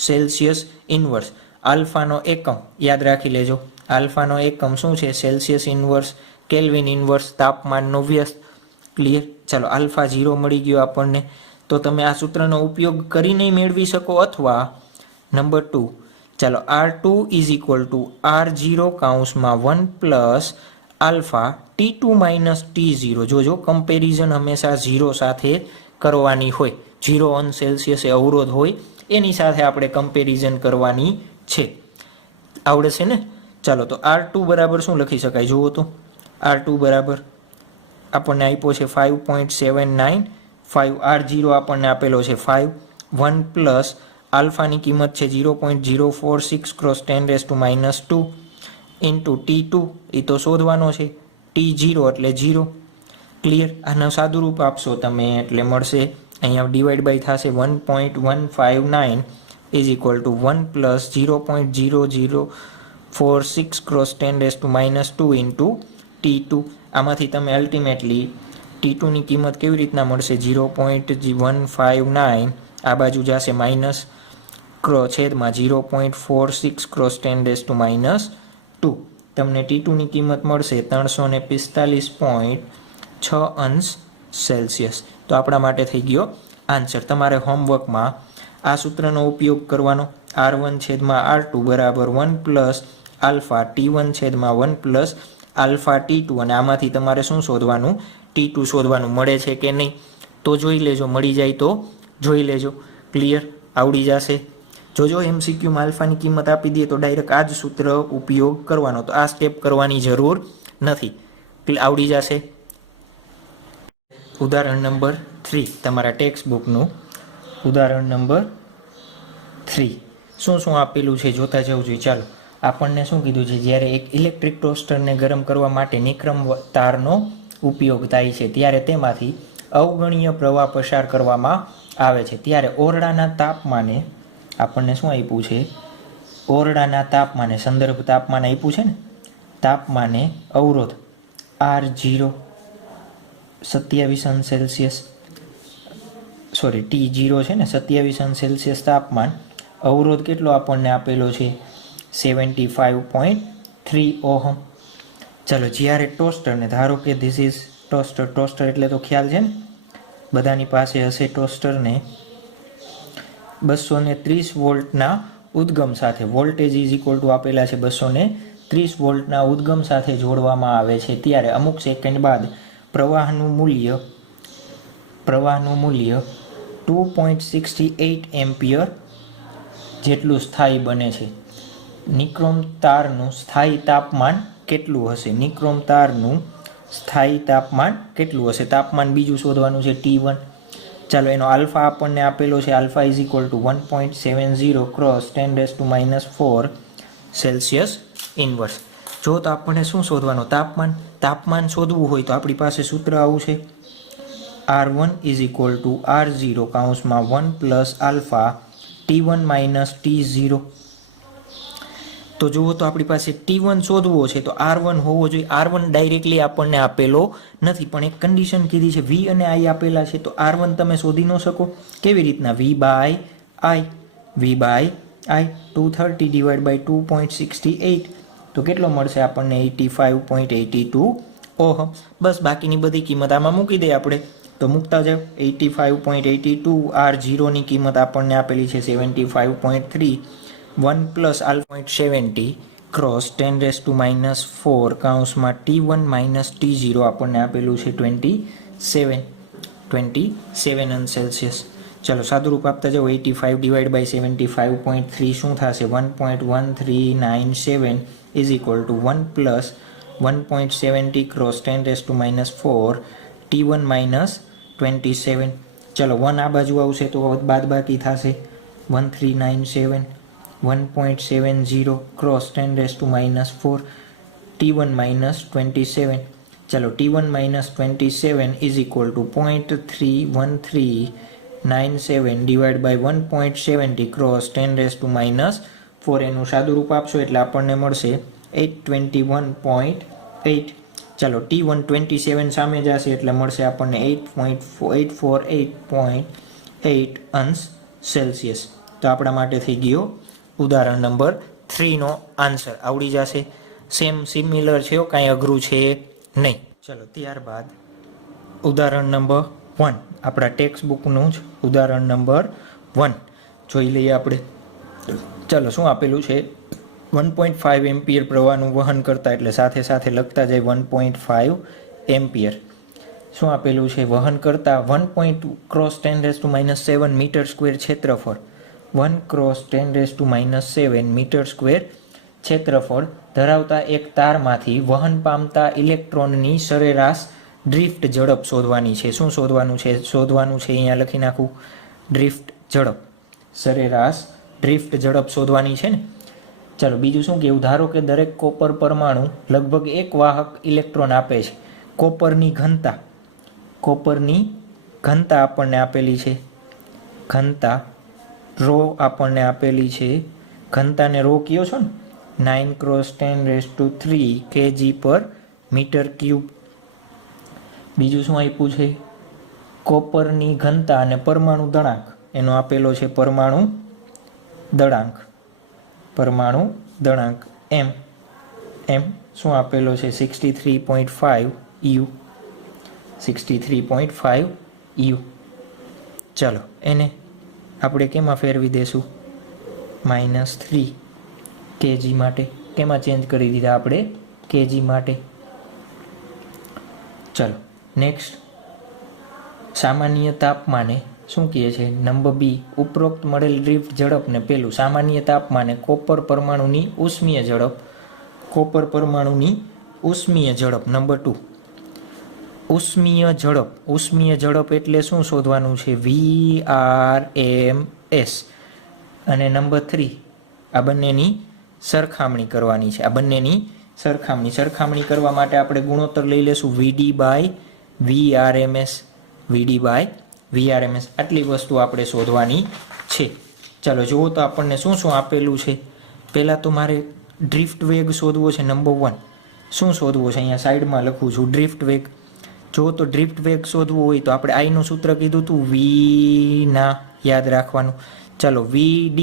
સેલ્સિયસ ઇન્વર્સ. આલ્ફાનો એકમ યાદ રાખી લેજો. આલ્ફાનો એકમ શું છે? સેલ્સિયસ ઇન્વર્સ, કેલ્વિન ઇન્વર્સ, તાપમાનનો વ્યસ્ત. ક્લિયર? ચાલો આલ્ફા 0 મળી ગયો આપણને. તો તમે આ સૂત્રનો ઉપયોગ કરીને મેળવી શકો, અથવા નંબર 2, ચાલો R2 is equal two R0 કાઉન્સમાં 1 plus alpha T2 minus T0. જોજો કમ્પેરિઝન હંમેશા 0 સાથે કરવાની હોય. 0 ઓન સેલ્સિયસે અવરોધ હોય એની સાથે આપણે કમ્પેરિઝન કરવાની છે. આવડે છે ને? ચાલો તો R2 બરાબર શું લખી શકાય જુઓ તો. R2 બરાબર આપણને આપ્યો છે 5.79, 5 R0 આપણને આપેલો છે 5, 1 પ્લસ આલ્ફાની કિંમત છે 0.046 ક્રોસ 10⁻² ઇન્ટુ T2 એ તો શોધવાનો છે. T0 એટલે 0. ક્લિયર? આનું સાદું રૂપ આપશો તમે એટલે મળશે, અહીંયા ડિવાઈડ બાય થશે 1.159 is equal two 1 plus 0.0046 cross 10⁻² into T2. આમાંથી તમે અલ્ટિમેટલી T2ની કિંમત કેવી રીતના મળશે? 0.159 આ બાજુ જશે માઇનસ છેદમાં 0.46 ક્રોસ 10⁻². તમને T2ની કિંમત મળશે 345.6 અંશ સેલ્સિયસ. તો આપણા માટે થઈ ગયો આન્સર. તમારે હોમવર્કમાં આ સૂત્રનો ઉપયોગ કરવાનો. R1 છેદમાં R2 બરાબર 1 પ્લસ આલ્ફા T1 છેદમાં 1 પ્લસ આલ્ફા T2, અને આમાંથી તમારે શું શોધવાનું? T2 શોધવાનું. મળે છે કે નહીં તો જોઈ લેજો, મળી જાય તો જોઈ લેજો. ક્લિયર? આવડી જશે. જોજો MCQમાં આલ્ફાની કિંમત આપી દઈએ તો ડાયરેક્ટ આ જ સૂત્ર ઉપયોગ કરવાનો, તો આ સ્ટેપ કરવાની જરૂર નથી. આવડી જશે. ઉદાહરણ નંબર 3, તમારા ટેક્સ્ટ બુકનું ઉદાહરણ નંબર 3. શું આપેલું છે જોતા જવું જોઈએ. ચાલો આપણને શું કીધું છે? જ્યારે એક ઇલેક્ટ્રિક ટોસ્ટરને ગરમ કરવા માટે નિક્રમ તારનો ઉપયોગ થાય છે, ત્યારે તેમાંથી અવગણ્ય પ્રવાહ પસાર કરવામાં આવે છે. ત્યારે ઓરડાના તાપમાને આપણને શું આપ્યું છે? ઓરડાના તાપમાને, સંદર્ભ તાપમાન આપ્યું છે ને, તાપમાને અવરોધ R0 27 અંશ સેલ્સિયસ, સોરી T0 છે ને 27 અંશ સેલ્સિયસ તાપમાન. અવરોધ કેટલો આપણને આપેલો છે? 75.3 ઓહમ. ચાલો જ્યારે ટોસ્ટરને, ધારો કે ધીસ ઇઝ ટોસ્ટર એટલે તો ખ્યાલ છે ને, બધાની પાસે હશે ટોસ્ટરને 230 વોલ્ટના ઉદ્ગમ સાથે, વોલ્ટેજ ઇઝ ઇક્વલ ટુ આપેલા છે 230 વોલ્ટના ઉદ્ગમ સાથે જોડવામાં આવે છે. ત્યારે અમુક સેકન્ડ બાદ પ્રવાહનું મૂલ્ય 2.68 એમ્પિયર જેટલું સ્થાયી બને છે. નિક્રોમ તારનું સ્થાયી તાપમાન કેટલું હશે? નિક્રોમ તારનું સ્થાયી તાપમાન કેટલું હશે? તાપમાન બીજું શોધવાનું છે T1. ચાલો એનો આલ્ફા આપણને આપેલો છે. Alpha is equal two 1.70 cross 10⁻⁴ Celsius inverse. જો તો આપણને શું શોધવાનું? તાપમાન શોધવું હોય તો આપણી પાસે સૂત્ર આવું છે. R1 is equal two R0 કાઉન્સમાં 1 plus alpha T1 minus T0. તો જુઓ તો આપણી પાસે T1 શોધવો છે તો R1 હોવો જોઈએ. R1 ડાયરેક્ટલી આપણને આપેલો નથી, પણ એક કન્ડિશન કીધી છે, V અને I આપેલા છે, તો R1 તમે શોધી ન શકો. કેવી રીતના? V બાય I 230 ડિવાઈડ બાય 2.68 તો કેટલો મળશે આપણને? 85.82 ઓહમ. બસ બાકીની બધી કિંમત આમાં મૂકી દઈએ આપણે, તો મૂકતા જાવ. 85.82 R0ની કિંમત આપણને આપેલી છે 75.3, 1 plus α.70 cross 10⁻⁴ કાઉન્સમાં T1 minus T0 આપણને આપેલું છે 27 અંશ સેલ્સિયસ. ચાલો સાદુરૂપ આપતા જાઓ. 85 ડિવાઈડ બાય 75.3 શું થશે? 1.1397 is equal two 1 plus 1.70 cross 10⁻⁴ T1 minus 27. ચલો 1 આ બાજુ આવશે તો બાદ બાકી થશે 1397 1.70 ક્રોસ 10⁻⁴ T1 minus 27. चलो T1 minus 27 is equal to 0.31397 divided by 1.70 cross 10⁻⁴ એનું સાદું રૂપ આપશો એટલે આપણને મળશે 821.8. ચલો T1 27 સામે જશે એટલે મળશે આપણને 8.848.8 અંશ સેલ્સિયસ. તો આપણા માટે થઈ ગયો ઉદાહરણ નંબર 3 નો આન્સર. આવડી જશે. સેમ સિમિલર છે, કાંઈ અઘરું છે નહીં. ચલો ત્યારબાદ ઉદાહરણ નંબર 1 આપણા ટેક્સ્ટ બુકનું જ ઉદાહરણ નંબર 1 જોઈ લઈએ આપણે. ચલો શું આપેલું છે? 1.5 એમ્પિયર પ્રવાહનું વહન કરતા, એટલે સાથે સાથે લખતા જાય 1.5 એમ્પિયર. શું આપેલું છે? વહન કરતા 1 ક્રોસ 10⁻⁷ મીટર સ્ક્વેર ક્ષેત્રફળ, 1 ક્રોસ 10⁻⁷ મીટર સ્ક્વેર ક્ષેત્રફળ ધરાવતા એક તારમાંથી વહન પામતા ઇલેક્ટ્રોનની સરેરાશ ડ્રિફ્ટ ઝડપ શોધવાની છે. શું શોધવાનું છે? અહીંયા લખી નાખું ડ્રિફ્ટ ઝડપ, સરેરાશ ડ્રિફ્ટ ઝડપ શોધવાની છે ને. ચાલો બીજું શું કહેવું? ધારો કે દરેક કોપર પરમાણુ લગભગ એક વાહક ઇલેક્ટ્રોન આપે છે. કોપરની ઘનતા આપણને આપેલી છે, ઘનતા રો આપણને આપેલી છે. ઘનતાને રો કયો છો ને? 9 ક્રોસ 10⁻³ kg પર મીટર ક્યુબ. બીજું શું આપ્યું છે? કોપરની ઘનતા અને પરમાણુ દળાંક એનો આપેલો છે પરમાણુ દળાંક એમ શું આપેલો છે? 63.5 EU. 63.5 EU. ચાલો એને આપણે કેમાં ફેરવી દેશું? -3 kg માટે. કેમાં ચેન્જ કરી દીધા આપણે? kg માટે. ચલો નેક્સ્ટ, સામાન્ય તાપમાને શું કહે છે? નંબર બી, ઉપરોક્ત મળેલ ડ્રિફ્ટ ઝડપને પેલું સામાન્ય તાપમાને કોપર પરમાણુની ઉષ્મીય ઝડપ. નંબર 2 ઉષ્મીય ઝડપ એટલે શું શોધવાનું છે? VRMS. અને નંબર 3 આ બંનેની સરખામણી કરવાની છે. સરખામણી કરવા માટે આપણે ગુણોત્તર લઈ લેશું VD બાય VRMS. આટલી વસ્તુ આપણે શોધવાની છે. ચાલો જુઓ તો આપણને શું શું આપેલું છે. પહેલાં તો મારે ડ્રિફ્ટ વેગ શોધવો છે. નંબર 1 શું શોધવો છે? અહીંયા સાઈડમાં લખું છું ડ્રિફ્ટ વેગ. જો તો ડ્રિફ્ટ વેગ શોધવું હોય તો આપણે આઈનું સૂત્ર કીધું હતું, વીના યાદ રાખવાનું. ચાલો VD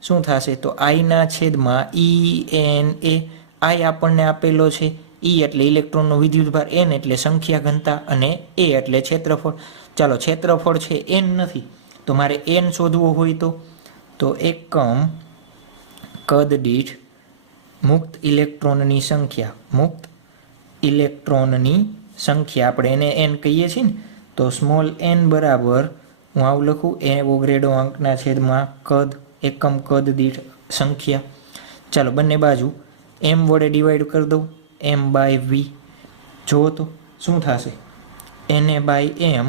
શું થશે? તો આઈના છેદમાં ENA. આઈ આપણને આપેલો છે, E એટલે ઇલેક્ટ્રોનનો વિદ્યુતભાર, N એટલે સંખ્યા ઘનતા અને A એટલે ક્ષેત્રફળ. ચાલો ક્ષેત્રફળ છે, N નથી, તો મારે N શોધવો હોય તો એકમ કદ દીઠ મુક્ત ઇલેક્ટ્રોનની સંખ્યા આપણે એને N કહીએ છીએ ને, તો સ્મોલ n બરાબર હું આવું લખું, એવોગ્રેડો અંકના છેદમાં કદ, એકમ કદ દીઠ સંખ્યા. ચાલો બંને બાજુ m વડે ડિવાઈડ કરી દઉં, m/v. જુઓ તો શું થશે? Na/m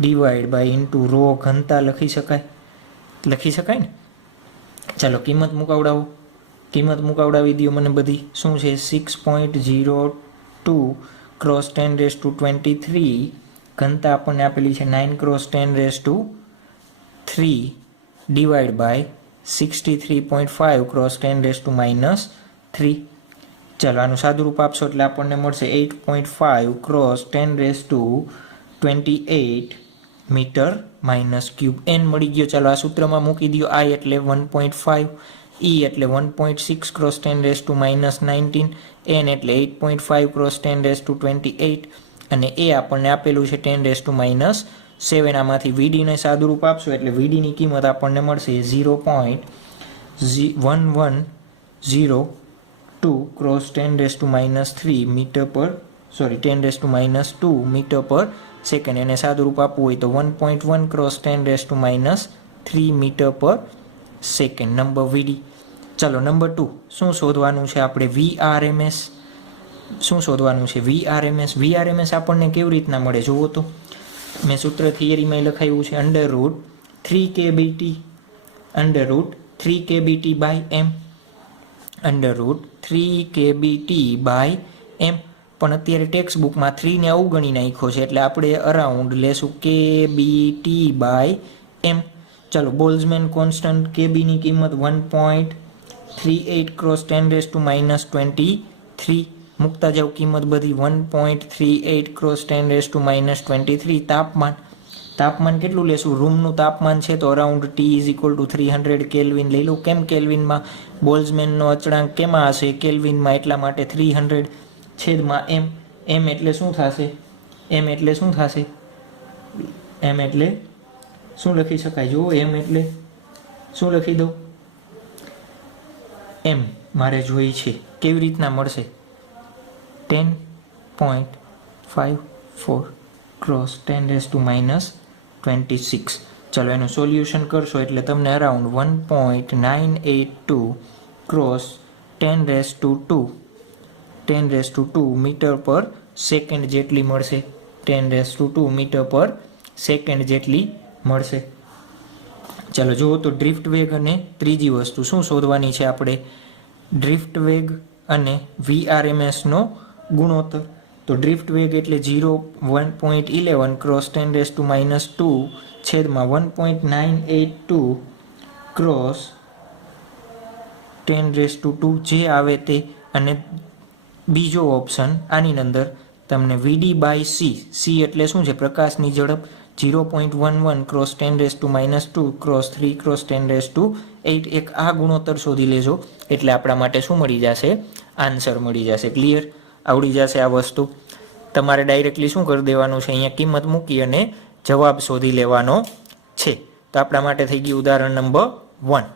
divide by into row ઘનતા લખી શકાય ને. ચાલો કિંમત મુકાવડાવી દો મને બધી. શું છે? 6.02 ક્રોસ 10⁻23 ઘનતા આપણને આપેલી છે 9 ક્રોસ 10⁻³ ડિવાઈડ બાય 63.5 ક્રોસ 10⁻⁻3. ચાલો આનું સાદું રૂપ આપશો એટલે આપણને મળશે 8.5 ક્રોસ 10⁻28 મીટર -³ n મળી ગયો. ચાલો આ સૂત્રમાં મૂકી દો. I એટલે 1.5, E એટલે 1.6 ક્રોસ 10⁻19, n એટલે 8.5 ક્રોસ 10⁻28 અને એ આપણને આપેલું છે 10⁻7. આમાંથી VDને સાદું રૂપ આપશો એટલે VDની કિંમત આપણને મળશે 0.1102 ક્રોસ 10⁻³ મીટર પર 10⁻² મીટર પર સેકન્ડ. એને સાદું રૂપ આપવું હોય તો 1.1 ક્રોસ 10⁻³ મીટર પર સેકન્ડ. Number VD. ચાલો નંબર 2 શું શોધવાનું છે આપણે? VRMS. શું શોધવાનું છે? VRMS. VRMS આપણને કેવી રીતના મળે જુઓ તો, મેં સૂત્ર થિયરીમાં લખાયું છે √3kBT √3kBT/m √3kBT/m. પણ અત્યારે ટેક્સ્ટ બુકમાં 3 ને અવગણી નાખ્યો છે એટલે આપણે અરાઉન્ડ લેશું kBT/m. ચાલો, બોલ્ઝમેન કોન્સ્ટન્ટ kBની કિંમત 1.38 × 10⁻23 મૂકતા જાવ કિંમત બધી 1.38 × 10⁻23. તાપમાન કેટલું લેશું? રૂમનું તાપમાન છે તો અરાઉન્ડ T = 300 કેલ્વિન લઈ લો. કેમ કેલ્વિનમાં? બોલ્ઝમેનનો અચળાંક કેમાં હશે? કેલ્વિનમાં, એટલા માટે 300 છેદમાં m. m એટલે શું થશે? m એટલે શું થશે? m એટલે શું લખી શકાય? જુઓ, m એટલે શું લખી દઉં? m મારે જોઈ છે, કેવી રીતના મળશે? 10.54 × 10⁻26. ચાલો, એનું સોલ્યુશન કરશો એટલે તમને અરાઉન્ડ 1.982 × 10⁻2 મીટર/સેકન્ડ જેટલી મળશે. 10⁻2 મીટર/સેકન્ડ જેટલી મળશે. ચાલો જુઓ તો, ડ્રિફ્ટ વેગ અને ત્રીજી વસ્તુ શું શોધવાની છે આપણે? ડ્રિફ્ટ વેગ અને VRMSનો ગુણોત્તર. તો ડ્રિફ્ટ વેગ એટલે 1.11 × 10⁻2 છેદમાં 1.982 × 10⁻2 જે આવે તે. અને બીજો ઓપ્શન આની અંદર તમને VD/c. c એટલે શું છે? પ્રકાશની ઝડપ. 0.11 × 10⁻2 × 3 × 10⁸. એક આ ગુણોત્તર શોધી લેજો એટલે આપણા માટે શું મળી જશે? આન્સર મળી જશે. ક્લિયર? આવડી જશે આ વસ્તુ. તમારે ડાયરેક્ટલી શું કરી દેવાનું છે? અહીંયા કિંમત મૂકી અને જવાબ શોધી લેવાનો છે. તો આપણા માટે થઈ ગયું ઉદાહરણ નંબર 1.